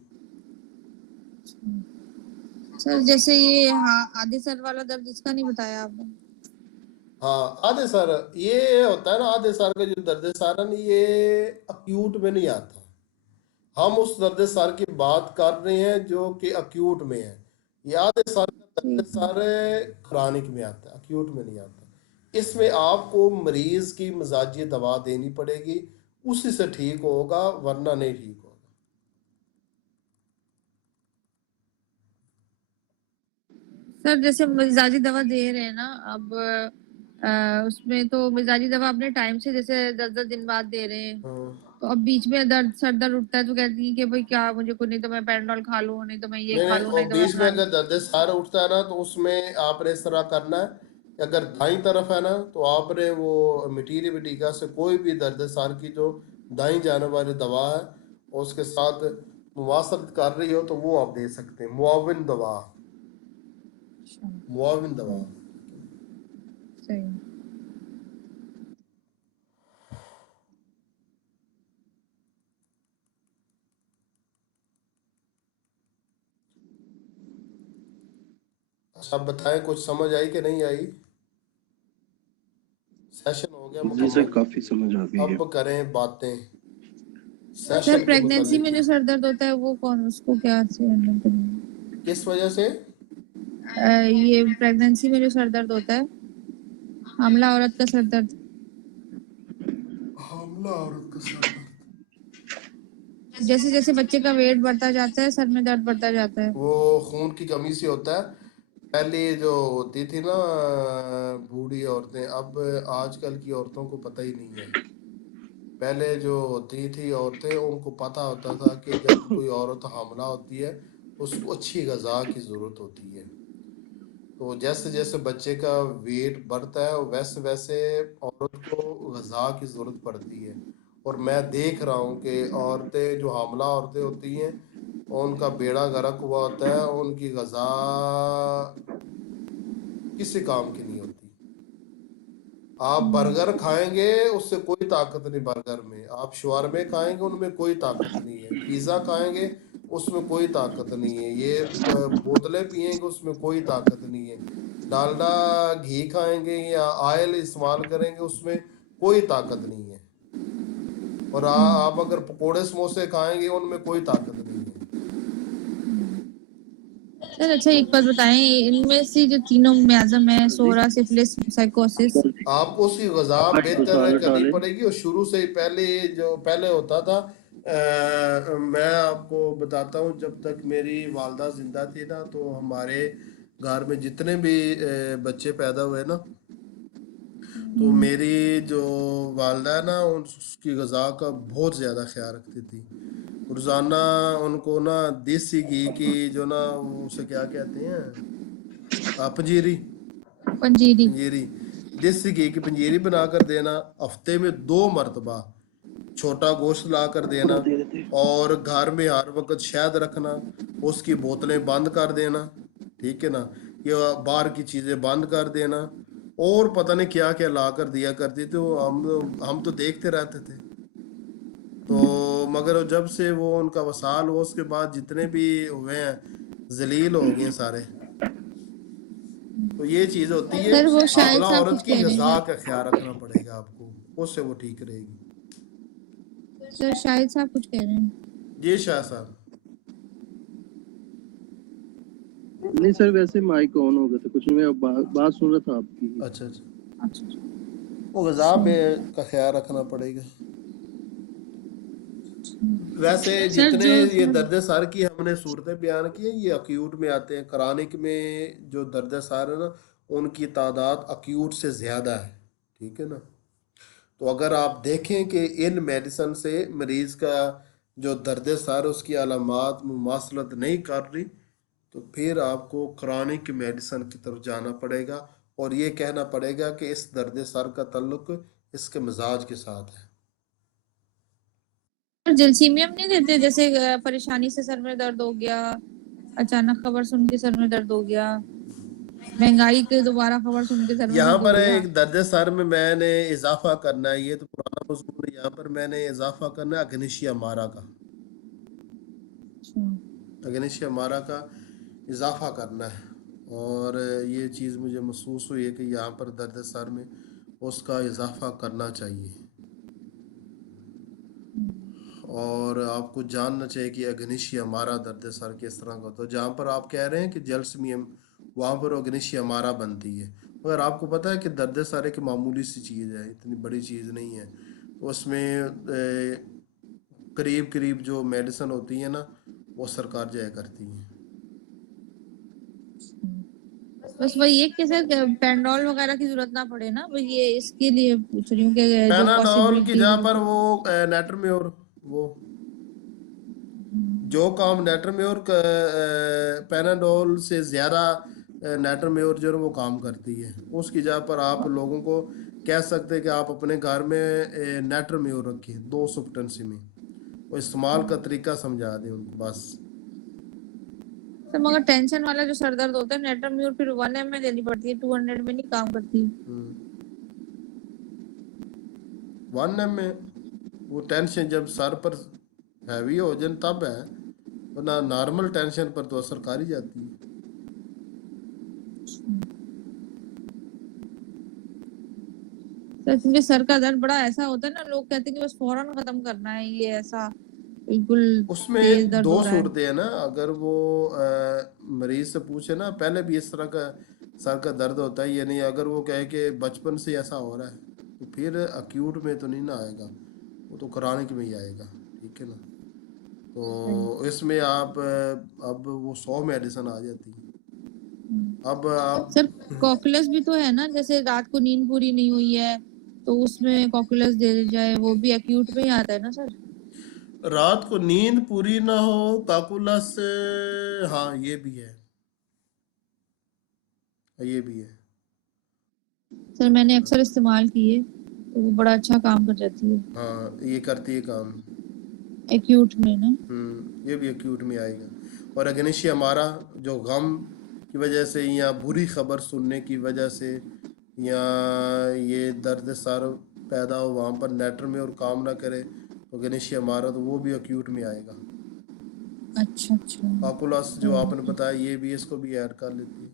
सर जैसे ये हाँ आधे सर वाला दर्द इसका नहीं बताया आपने। हाँ, आधे सर ये होता है ना, आधे सर का जो दर्द सर है ना, ये अक्यूट में नहीं आता। हम उस दर्द सर की बात कर रहे हैं जो कि अक्यूट में है। ये आधे सर का दर्द सर क्रॉनिक में आता है, अक्यूट में नहीं आता। इसमें आपको मरीज की मिजाजी दवा देनी पड़ेगी, उसी से ठीक होगा, वरना नहीं ठीक होगा। सर जैसे मिजाजी दवा दे रहे हैं ना, अब उसमें तो मिजाजी दवा अपने टाइम से जैसे 10-10 दिन बाद दे रहे हैं, हाँ। तो अब बीच में सर दर्द उठता है तो कहती है कि भाई क्या मुझे को, नहीं तो मैं पैराडोल खा लूं, नहीं तो मैं ये नहीं खा नहीं, लूं, और नहीं तो मैं बीच में फलाना। अगर दर्द सर उठता है ना, तो उसमें आपने इस तरह करना है कि अगर दाईं तरफ है ना, तो आपने वो मिटीरी बिटिका से कोई भी दर्द सर की जो दाईं जाने वाली दवा है और उसके साथ मुवासलत कर रही हो, तो वो आप दे सकते हैं। मुआविन दवा, अच्छा, मुआविन दवा। सही। अच्छा, आप बताएं, कुछ समझ आई कि नहीं आई? सेशन हो गया जी सर, मुकम्मल। काफी समझ आ गई है। अब करें बातें सर सेशन के प्रेगनेंसी में मुतालिक। जो सर दर्द होता है वो कौन, उसको क्या से हैंडल करेंगे? किस वजह से? ये प्रेगनेंसी में जो सर दर्द होता है, हामला औरत का सर दर्द, हमला औरत का सर दर्द, जैसे जैसे बच्चे का वेट बढ़ता जाता है सर में दर्द बढ़ता जाता है। वो खून की कमी से होता है। पहले जो होती थी ना बूढ़ी औरतें, अब आजकल की औरतों को पता ही नहीं है। पहले जो होती थी औरतें, उनको पता होता था कि जब कोई औरत हामला होती है, उसको अच्छी ग़िज़ा की ज़रूरत होती है। तो जैसे जैसे बच्चे का वेट बढ़ता है, वैसे वैसे औरत को ग़िज़ा की ज़रूरत पड़ती है। और मैं देख रहा हूँ कि औरतें जो हामला औरतें होती हैं, उनका बेड़ा गर्क हुआ होता है, उनकी ग़िज़ा किसी काम की नहीं होती। आप बर्गर खाएंगे, उससे कोई ताकत नहीं बर्गर में। आप शवारमे खाएंगे, उनमें कोई ताकत नहीं है। पिज़्ज़ा खाएंगे, उसमें कोई ताकत नहीं है। ये बोतलें पिएंगे, उसमें कोई ताकत नहीं है। डालडा घी खाएंगे या ऑयल इस्तेमाल करेंगे, उसमें कोई ताकत नहीं है। और आप अगर पकोड़े समोसे खाएंगे, उनमें कोई ताकत नहीं है। सर अच्छा एक बात बताएं, इनमें से जो तीनों मियाज़म है, सोरा, सिफिलिस, साइकोसिस, आपको उसकी ग़िज़ा बेहतर करनी पड़ेगी। और शुरू से ही पहले जो पहले होता था, मैं आपको बताता हूँ, जब तक मेरी वालदा जिंदा थी ना, तो हमारे घर में जितने भी बच्चे पैदा हुए ना, तो मेरी जो वालदा है ना, उसकी ग़िज़ा का बहुत ज़्यादा ख्याल रखती थी। रोज़ाना उनको ना देसी घी की जो ना, उसे क्या कहते हैं, पंजीरी, पंजीरी। पंजीरी, देसी घी की पंजीरी बना कर देना। हफ्ते में 2 मरतबा छोटा गोश्त ला कर देना। और घर में हर वक्त शहद रखना। उसकी बोतलें बंद कर देना, ठीक है ना। ये बाहर की चीज़ें बंद कर देना। और पता नहीं क्या क्या ला कर दिया करती थी वो, हम तो देखते रहते थे। तो मगर जब से वो उनका वसाल हुआ, उसके बाद जितने भी हुए हैं, जलील हो गए सारे। तो ये चीज़ होती है, सर वो शायद हामला साहब औरत कुछ की कह रहे ग़िज़ा हैं। का ख्याल रखना पड़ेगा आपको, उससे वो ठीक रहेगी। सर शायद साहब कुछ कह रहे हैं। जी शाह साहब। नहीं सर, वैसे माइक ऑन हो गया था, कुछ नहीं, मैं बात सुन रहा था आपकी। अच्छा अच्छा, अच्छा वो ग़िज़ा में का ख्याल रखना पड़ेगा। वैसे सर जितने जो ये दर्द सर की हमने सूरतें बयान की हैं, ये अक्यूट में आते हैं। क्रॉनिक में जो दर्द सर है ना, उनकी तादाद अक्यूट से ज़्यादा है, ठीक है ना। तो अगर आप देखें कि इन मेडिसन से मरीज़ का जो दर्द सर, उसकी अलामात मुमासलत नहीं कर रही, तो फिर आपको क्रॉनिक मेडिसन की तरफ जाना पड़ेगा। और ये कहना पड़ेगा कि इस दर्द सर का ताल्लुक इसके मिजाज के साथ है। जलसीमियम नहीं देते, जैसे परेशानी से सर में दर्द हो गया, अचानक खबर सुन के सर में दर्द हो गया, महंगाई के दोबारा खबर सुन के सर में यहाँ दर्द पर हो गया। एक दर्द सर में मैंने इजाफा करना है, ये तो पुराना मजमून है, यहाँ पर मैंने इजाफा करना है अग्निशिया मारा का, अच्छा, अग्निशिया मारा का इजाफा करना है। और ये चीज़ मुझे महसूस हुई है कि यहाँ पर दर्द सर में उसका इजाफा करना चाहिए। और आपको जानना चाहिए कि अग्निशिया मारा दर्द सर किस तरह का होता है। जहाँ पर आप कह रहे हैं कि जलसमियम, वहाँ पर अग्निशिया मारा बनती है। अगर आपको पता है कि दर्द सर एक मामूली सी चीज़ है, इतनी बड़ी चीज़ नहीं है, उसमें करीब करीब जो मेडिसिन होती है ना, वो सरकार जाया करती है। बस वही है कि सर पेंडोल वगैरह की जरूरत ना पड़े ना, बस ये इसके लिए पूछ रही हूँ कि जो पैनाडोल की पॉसिबिलिटी जगह हो। पर वो नेटरम्योर, वो जो काम नेटरम्योर पैनाडोल से ज़्यादा नेटरम्योर जो है वो काम करती है, उसकी जगह पर आप लोगों को कह सकते हैं कि आप अपने घर में नेटरम्योर रखिए 2 सब्सटेंसी में, वो इस्तेमाल का तरीका समझा दें उनको बस। सर मगर टेंशन वाला जो सर दर्द होता है नेट्राम्यूर फिर 1 ml में देनी पड़ती है, 200 में नहीं काम करती। 1 एम में वो टेंशन जब सर पर हैवी हो जाए तब है, वरना नॉर्मल टेंशन पर तो असर कर ही जाती है। सर क्योंकि सर का दर्द बड़ा ऐसा होता है ना, लोग कहते हैं कि बस फौरन खत्म करना है, ये ऐसा बिल्कुल तेज उसमें दर्द दो हो रहा है। सूरतें हैं ना, अगर वो मरीज से पूछे ना पहले भी इस तरह का सर का दर्द होता है, ये नहीं, अगर वो कहे कि बचपन से ऐसा हो रहा है तो फिर अक्यूट में तो नहीं ना आएगा, वो तो क्रोनिक में ही आएगा, ठीक है ना। तो इसमें आप अब वो 100 मेडिसिन आ जाती है। अब आप सर कॉकुलस भी तो है ना, जैसे रात को नींद पूरी नहीं हुई है तो उसमें कॉकुलस दे जाए, वो भी एक्यूट में ही आता है ना सर। रात को नींद पूरी ना हो काकुलस, हाँ ये भी है, ये भी है। सर मैंने अक्सर इस्तेमाल की है तो वो बड़ा अच्छा काम कर जाती है हाँ ये करती है काम। एक्यूट में ना। ये भी एक्यूट में आएगा। और अग्निशी हमारा जो गम की वजह से या बुरी खबर सुनने की वजह से या ये दर्द सर पैदा हो वहाँ पर नेटर में और काम ना करे तो अग्निशी हमारा तो वो भी एक्यूट में आएगा। अच्छा अच्छा। काकुलस जो आपने बताया ये भी, इसको भी ऐड कर लेती है।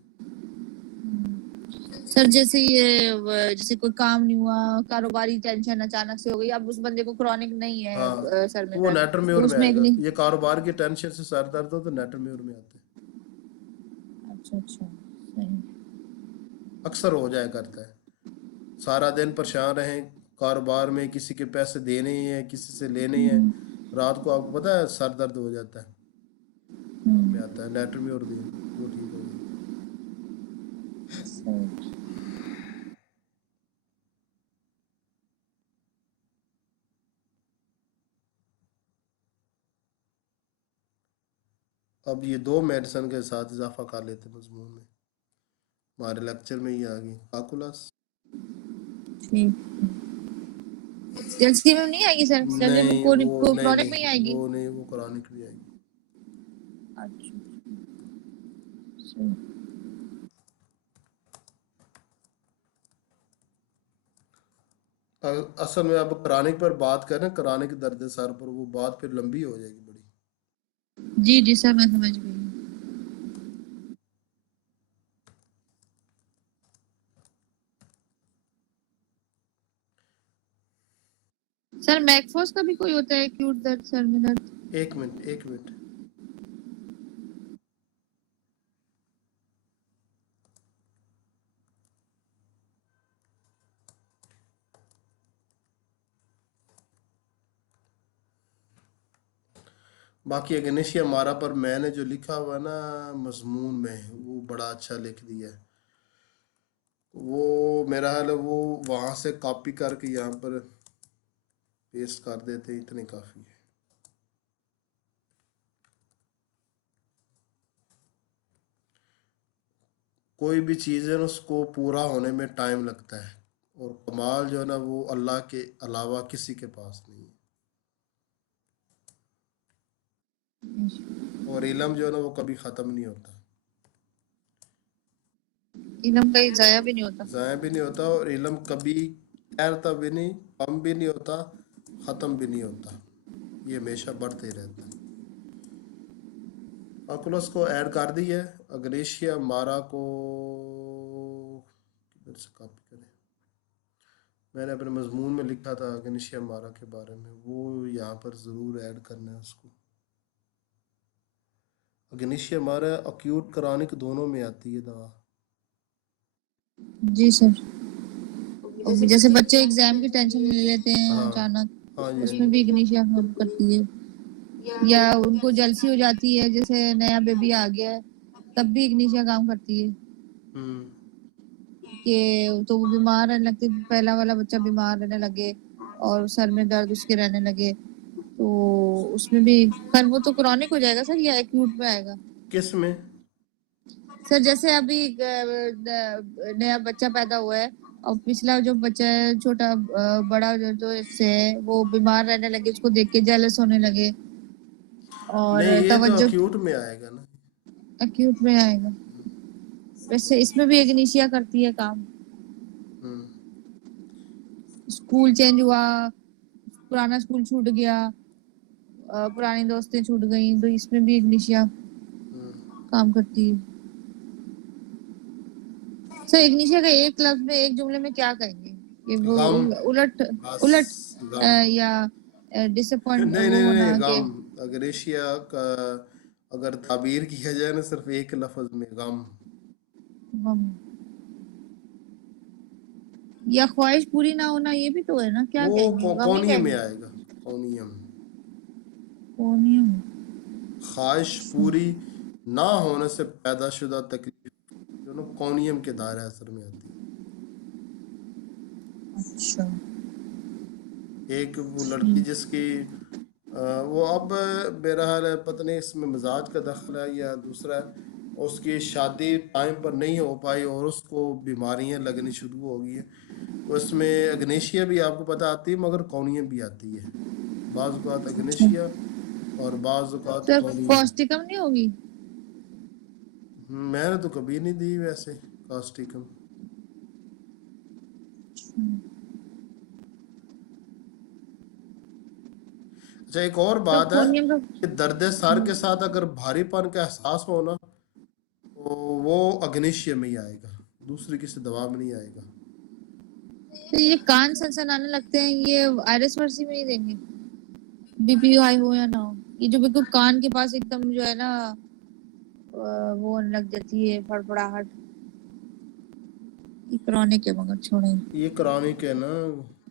सर जैसे ये जैसे कोई काम नहीं हुआ, कारोबारी टेंशन अचानक से हो गई, अब उस बंदे को क्रॉनिक नहीं है हाँ सर में तो वो दर्द, नेटर तो म्योर में उसमें एक आएगा। नहीं। ये कारोबार की टेंशन से सर दर्द हो तो नेटर म्योर में आते हैं, अच्छा अच्छा सही। अक्सर हो जाया करता है। सारा दिन परेशान रहें कारोबार में, किसी के पैसे देने ही हैं, किसी से लेने ही हैं, रात को आपको पता है सर दर्द हो जाता है, में आता है नेटर म्योर दी, वो ठीक हो गई। सही। अब ये 2 मेडिसिन के साथ इजाफा कर लेते हैं मजमून में, हमारे लेक्चर में ही आ गई काकुलस। ठीक। जल्दी में नहीं आएगी सर, जल्दी में नहीं वो नहीं क्रॉनिक नहीं में ही आएगी। वो नहीं, वो क्रोनिक भी आएगी। अच्छा सही। असल में अब क्रोनिक पर बात करें, क्रोनिक दर्द सर पर, वो बात फिर लंबी हो जाएगी बड़ी। जी जी सर मैं समझ गई। सर मैकफोस का भी कोई होता है एक्यूट दर्द, सर में दर्द? एक मिनट एक मिनट, बाकी अग्निशी हमारा पर मैंने जो लिखा हुआ ना मजमून में वो बड़ा अच्छा लिख दिया है, वो मेरा हाल है वो वहाँ से कॉपी करके यहाँ पर पेस्ट कर देते, इतने काफ़ी है। कोई भी चीज़ है ना उसको पूरा होने में टाइम लगता है, और कमाल जो है ना वो अल्लाह के अलावा किसी के पास नहीं है, और इल्म जो है ना वो कभी ख़त्म नहीं होता। इलम कहीं जाया भी नहीं होता। ज़ाया भी नहीं होता, और इल्म कभी ठहरता भी नहीं, कम भी नहीं होता, ख़त्म भी नहीं होता, ये हमेशा बढ़ते ही रहता है। कैलकुलस को ऐड कर दी है। अग्नेशिया मारा को किधर से कॉपी करें, मैंने अपने मजमून में लिखा था अग्नेशिया मारा के बारे में, वो यहाँ पर ज़रूर ऐड करना है उसको। अग्नेशिया मारा अक्यूट क्रॉनिक दोनों में आती है दवा। जी सर। और जैसे बच्चे एग्जाम की टेंशन ले लेते हैं हाँ अचानक, हाँ जी, उसमें भी इग्निशिया हेल्प करती है। या उनको जलसी हो जाती है, जैसे नया बेबी आ गया है, तब भी इग्निशिया काम करती है हम्म, कि तो वो बीमार रहने लगते, पहला वाला बच्चा बीमार रहने लगे और सर में दर्द उसके रहने लगे, तो उसमें भी पर वो तो क्रॉनिक हो जाएगा सर या एक्यूट में आएगा? किस में? सर जैसे अभी नया बच्चा पैदा हुआ है और पिछला जो बच्चा है छोटा बड़ा जो इससे है वो बीमार रहने लगे, उसको देख के जेलस होने लगे और नहीं, ये तो तवज्जो अक्यूट में आएगा ना। एक्यूट में आएगा। वैसे इसमें भी एग्नीशिया करती है काम। हम्म, स्कूल चेंज हुआ, पुराना स्कूल छूट गया, पुरानी दोस्तें छूट गई, तो इसमें भी एग्नीशिया हम्म, काम करती है। सर एग्नीशिया का एक लफ्ज में एक जुमले में क्या कहेंगे? ये वो गम, उलट उलट बस गम। या डिसअपॉइंट नहीं वो नहीं नहीं, होना के गम। अग्रेशिया का अगर ताबीर किया जाए ना सिर्फ एक लफ्ज में, गम। गम या ख्वाहिश पूरी ना होना, ये भी तो है ना, क्या वो कहेंगे? गम ही कौनियम में कहेंगे। आएगा, कौनियम। कोनियम। ख्वाहिश पूरी ना होने से पैदाशुदा तकलीफ जो ना कौनियम के दायरे असर में आती अच्छा। है। एक वो लड़की जिसकी वो अब मेरा हाल है, पता नहीं इसमें मिजाज का दखल है या दूसरा है, उसकी शादी टाइम पर नहीं हो पाई और उसको बीमारियां लगनी शुरू हो गई है। उसमें अग्नेशिया भी आपको पता आती है, मगर कौनियम भी आती है। बाज़ औक़ात अग्नेशिया और बाज़ औक़ात सर कौनियम। पौष्टिकम नहीं होगी? मैंने तो कभी नहीं दी वैसे कास्टिकम। अच्छा, एक और तो बात है कोनियम का कि दर्द सर के साथ अगर भारीपन का एहसास हो ना, तो वो अग्नेशिया में ही आएगा, दूसरी किसी दवा में नहीं आएगा। तो ये कान सनसनाने लगते हैं, ये आयरस वर्सी में ही देंगे? बीपी हाई हो या ना हो, ये जो बिल्कुल कान के पास एकदम जो है ना वो होने लग जाती है फड़फड़ाहट, ये क्रॉनिक है मगर छोड़ेंगे। ये क्रॉनिक है ना।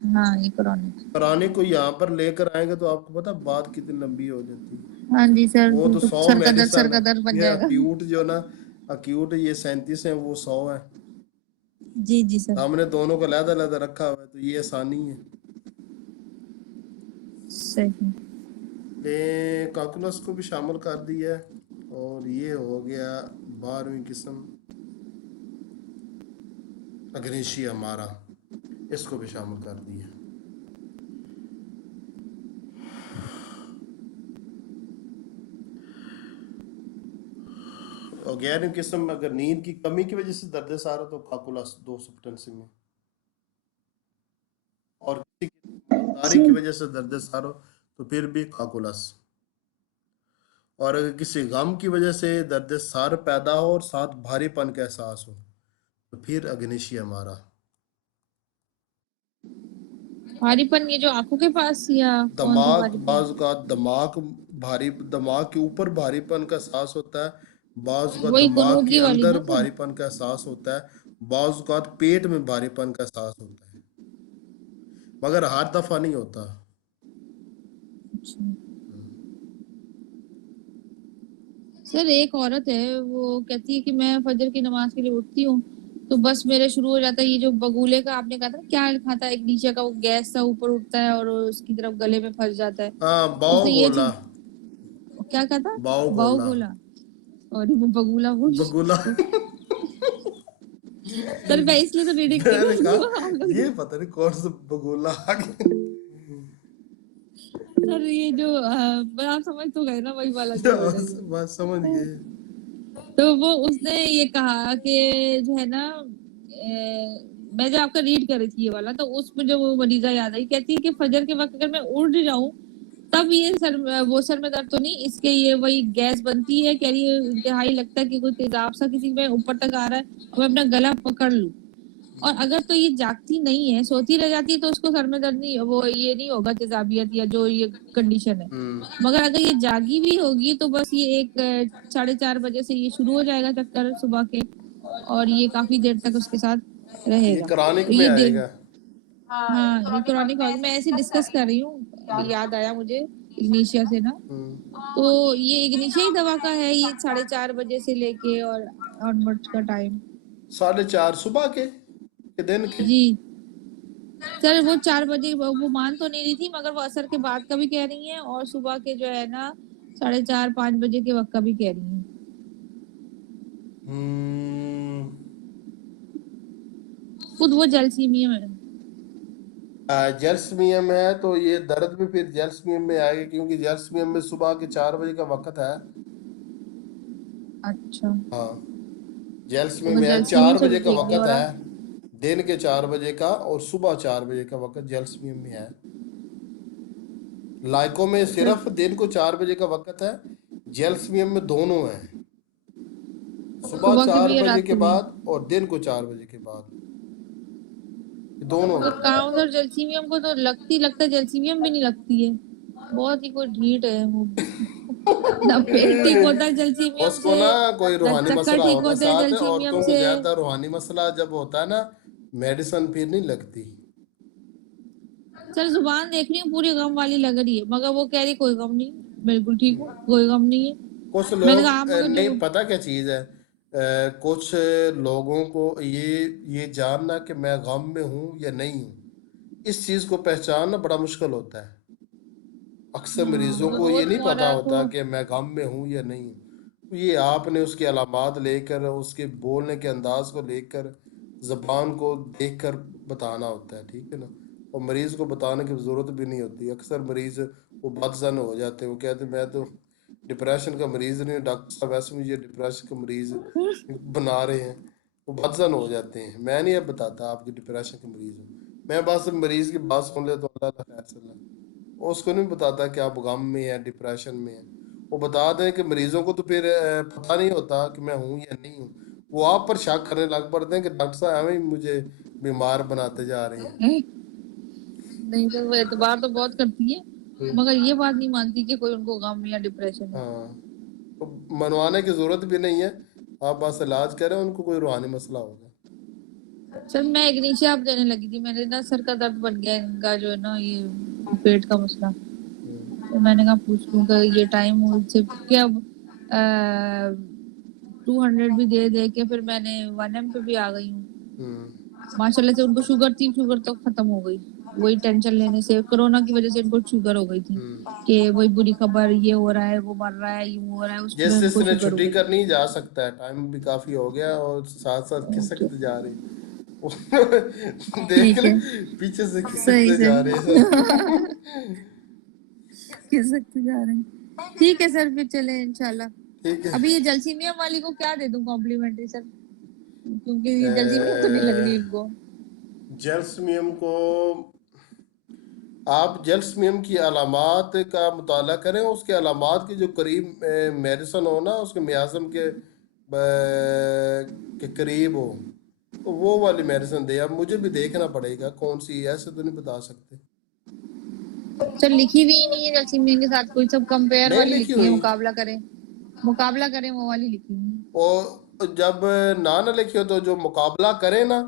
हाँ ये क्रॉनिक। क्रॉनिक को यहाँ पर लेकर आएंगे तो आपको पता बात कितनी लंबी हो जाती है। हाँ जी सर, वो तो तो 100 सर मेडिसन का है, दर्द बन ये जाएगा। अक्यूट जो ना, अक्यूट ये 37 है, वो 100 है। जी जी सर। हमने दोनों को अलग-अलग रखा हुआ है, तो ये आसानी है। सही। ले कैलकुलस को भी शामिल कर दिया है, और ये हो गया 12वीं किस्म अग्नेशिया हमारा, इसको भी शामिल कर दिया। और 11वीं किस्म में अगर नींद की कमी की वजह से दर्द सर हो तो कैलकुलस 2 सब्सटेंस में, और किसी की तारी की वजह से दर्द सर हो तो फिर भी कैलकुलस, और अगर किसी गम की वजह से दर्द सर पैदा हो और साथ भारीपन का एहसास हो तो फिर अग्नेशिया हमारा। भारीपन ये जो आंखों के पास या कौन सा दिमाग, भारीपन? बाज का दिमाग भारी, दिमाग के ऊपर भारीपन का एहसास होता है, बाज का वही दिमाग के कुनूदगी वाली अंदर ना सर? भारीपन का एहसास होता है, बाज का पेट में भारीपन का एहसास होता है, मगर हर दफा नहीं होता। अच्छा। सर एक औरत है, वो कहती है कि मैं फजर की नमाज के लिए उठती हूँ तो बस मेरे शुरू हो जाता है ये जो बगुले का आपने कहा था ना, क्या लिखा था, एक नीचे का वो गैस सा ऊपर उठता है और उसकी तरफ गले में फंस जाता है, हाँ, तो बाव उसने ये गोला, चीज क्या कहा था? बाव बाव गोला, बोला और मैं बगुला बोल बगुला। तो सर मैं इसलिए तो रीडिंग कर मैंने रही हूँ, कहा आप लोग ये पता नहीं कौन सा बगुला आ गया। सर ये जो आप समझ तो गए ना, वही वाला जो वर्ड है। बस समझ गए। तो वो उसने ये कहा कि जो है ना मैं जब आपका रीड कर रही थी ये वाला, तो उसमें जो वो मरीजा याद आई, कहती है कि फजर के वक्त अगर मैं उड़ जाऊं तब ये सर में दर्द तो नहीं, इसके ये वही गैस बनती है, कह रही है इंतहाई लगता है कि कोई तेजाब सा किसी में ऊपर तक आ रहा है और मैं अपना गला पकड़ लूं। और अगर तो ये जागती नहीं है, सोती रह जाती है, तो उसको सर में दर्द नहीं, वो ये नहीं होगा तेजाबियत या जो ये कंडीशन है। मगर अगर ये जागी भी होगी तो बस ये एक 4:30 बजे से ये शुरू हो जाएगा चक्कर सुबह के, और ये काफी देर तक उसके साथ ये रहेगा। क्रॉनिक तो में ये आएगा। हाँ, ये क्रॉनिक हो, मैं ऐसे डिस्कस कर रही हूँ, याद आया मुझे इग्निशिया से ना। तो ये इग्निशिया ही दवा का है, ये 4:30 बजे से लेके और ऑनवर्ड्स का टाइम 4:30 सुबह के दिन के। जी सर। वो 4 बजे वो मान तो नहीं रही थी, मगर वो असर के बाद का भी कह रही है और सुबह के जो है ना 4:30-5 बजे के वक्त का भी कह रही है। खुद वो जलसीमियम है। जल्समियम है तो ये दर्द भी फिर जल्समियम में आएगा, क्योंकि जल्समियम में सुबह के 4 बजे का वक्त है। अच्छा, हाँ, तो जल्समियम में 4 जलसीमियम से बजे भी का ठीक नहीं हो वक्त रहा। है, दिन के 4 बजे का, और सुबह 4 बजे का वक्त जल्समियम में है। लाइको में सिर्फ दिन को 4 बजे का वक्त है, जल्समियम में दोनों है, सुबह सुबह के 4 भी है, बजे रात के के भी। बाद और दिन को 4 बजे के बाद, दोनों तो में। काउंटर जलसीमियम को तो लगता है, जलसीमियम भी नहीं लगती है, बहुत ही कोई ढीठ है वो। ना पेट ठीक होता है जलसीमियम उसको से, ना कोई ना रूहानी चक्कर मसला ठीक होगा होते हैं साथ। जलसीमियम औरतों को से। ज्यादा रूहानी मसला जब होता है ना, मेडिसिन फिर नहीं लगती। सर जुबान देख रही हूँ पूरी गम वाली लग रही है, मगर वो कह रही कोई गम नहीं, बिल्कुल ठीक हूँ, कोई गम नहीं है। कुछ मैंने लोग कहा आप मगर नहीं, जो पता क्या चीज है, कुछ लोगों को ये जानना कि मैं गम में हूँ या नहीं हूँ, इस चीज को पहचानना बड़ा मुश्किल होता है। अक्सर मरीजों तो को ये नहीं पता रोजमर्रा होता को कि मैं गम में हूँ या नहीं हूँ। ये आपने उसकी अलामात लेकर, उसके बोलने के अंदाज को लेकर, जबान को देखकर बताना होता है, ठीक है ना। और मरीज को बताने की जरूरत भी नहीं होती। अक्सर मरीज वो बदजन हो जाते हैं, वो कहते हैं मैं तो डिप्रेशन का मरीज नहीं हूँ, डॉक्टर साहब ऐसे मुझे डिप्रेशन का मरीज बना रहे हैं। वो बदजन हो जाते हैं। मैं नहीं अब बताता आपकी डिप्रेशन के मरीज हूँ, मैं बस मरीज की बात सुन ले तो अल्लाह का फैसला। उसको नहीं बताता कि आप गम में है, डिप्रेशन में है। वो बता दें कि मरीजों को तो फिर पता नहीं होता कि मैं हूँ या नहीं हूँ। वो आप पर शक करने लग पड़ते हैं कि डॉक्टर साहब हमें मुझे बीमार बनाते जा रहे हैं। नहीं तो वो एतबार तो बहुत करती है, मगर ये बात नहीं मानती कि कोई उनको गम या डिप्रेशन है। हाँ, तो मनवाने की जरूरत भी नहीं है, आप बस इलाज करें, उनको कोई रूहानी मसला होगा। सर मैं इग्निशिया अब देने लगी थी, मेरे ना सर का दर्द बन गया इनका जो है ना ये पेट का मसला। तो मैंने कहा पूछ लूं कि ये टाइम मुझसे क्या, अब 200 भी दे दे के फिर मैंने 1M पे भी आ गई हूँ। माशाल्लाह से उनको शुगर थी, शुगर तो खत्म हो गई। वही टेंशन लेने से, कोरोना की वजह से इनको शुगर हो गई थी कि वही बुरी खबर, ये हो रहा है, वो मर रहा है, ये हो रहा है, उसमें जिस उनको जिसने शुगर हो छुट्टी गई। करनी जा सकता है, टाइम भी काफी हो गया और साथ साथ ओके, खिसकते जा रहे हैं। देख ठीक ले, है, पीछे से सही खिसकते से जा रहे हैं। खिसकते जा रहे हैं। ठीक है सर, फिर चले इंशाल्लाह। ठीक है। अभी ये जलसीमियम वाली को क्या दे दूं कॉम्प्लीमेंट्री सर, क्योंकि ये जलसीमियम तो नहीं लग रही इनको। जल्समियम को आप जल्समियम की अलामात का मुताला करें, उसके अलामात की जो करीब मेडिसन हो ना, उसके मियाज़म के करीब हो, तो वो वाली मेडिसिन दे। अब मुझे भी देखना पड़ेगा कौन सी, ऐसे तो नहीं बता सकते। सर लिखी हुई ही नहीं है जलसीमियम के साथ कोई, सब कंपेयर नहीं वाली लिखी लिखी है, हुई, मुकाबला करें वो वाली लिखी हुई है। और जब ना लिखी हो तो जो मुकाबला करे ना,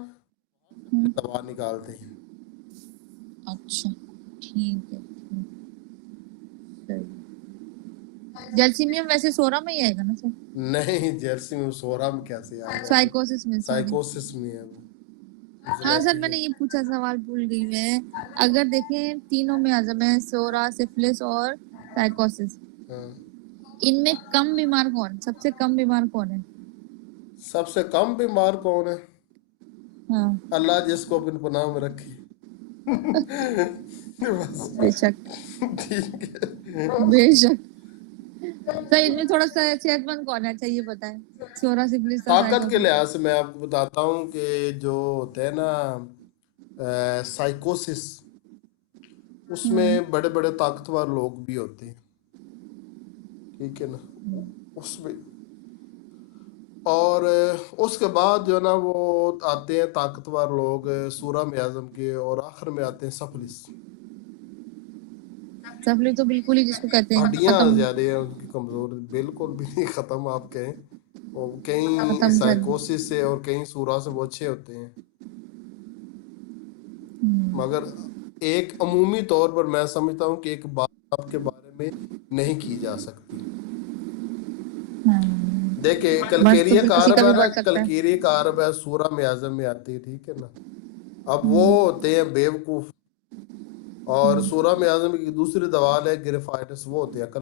दवा निकालते हैं। अच्छा, ठीक है, सही। जलसीमियम वैसे 16 में ही आएगा ना सर? नहीं, जर्सी में 16 में कैसे आएगा? साइकोसिस में, सॉरी। साइकोसिस में है वो। हाँ सर, मैंने ये पूछा, सवाल भूल गई मैं। अगर देखें तीनों में आजम है, सोरा, सिफिलिस और साइकोसिस, हाँ। इनमें कम बीमार कौन, सबसे कम बीमार कौन है? सबसे कम बीमार कौन है? हाँ अल्लाह जिसको अपनी पनाह में रखे। बस, बेशक, ठीक है। बेशक। सर इनमें थोड़ा सा सेहतमंद कौन है, अच्छा ये बताएं। सोरा सिफिलिस ताकत के लिहाज से मैं आपको बताता हूँ कि जो होते हैं ना साइकोसिस, उसमें बड़े बड़े ताकतवर लोग भी होते हैं, ठीक है ना, उसमें। और उसके बाद जो है ना वो आते हैं ताकतवर लोग सूरा में आजम के, और आखिर में आते हैं सफलिस। सफलिस तो बिल्कुल ही जिसको कहते हैं हड्डियां खत्म ज्यादा है उनकी, कमजोर बिल्कुल भी नहीं खत्म आप कहें, और कहीं खत्म कर साइकोसिस से और कहीं सूरा से वो अच्छे होते हैं। मगर एक अमूमी तौर पर मैं समझता हूँ कि एक बाप के बारे में नहीं की जा सकती। देखे बस कलकेरिया तो का किसी अरब का है भी ना, बढ़ सकता है। कलकेरिया का अरब है, सूरा में आजम में आती है, ठीक है ना। अब वो होते हैं बेवकूफ, और सूरा में आजम की दूसरी दवाल है ग्रेफाइटिस, वो होते हैं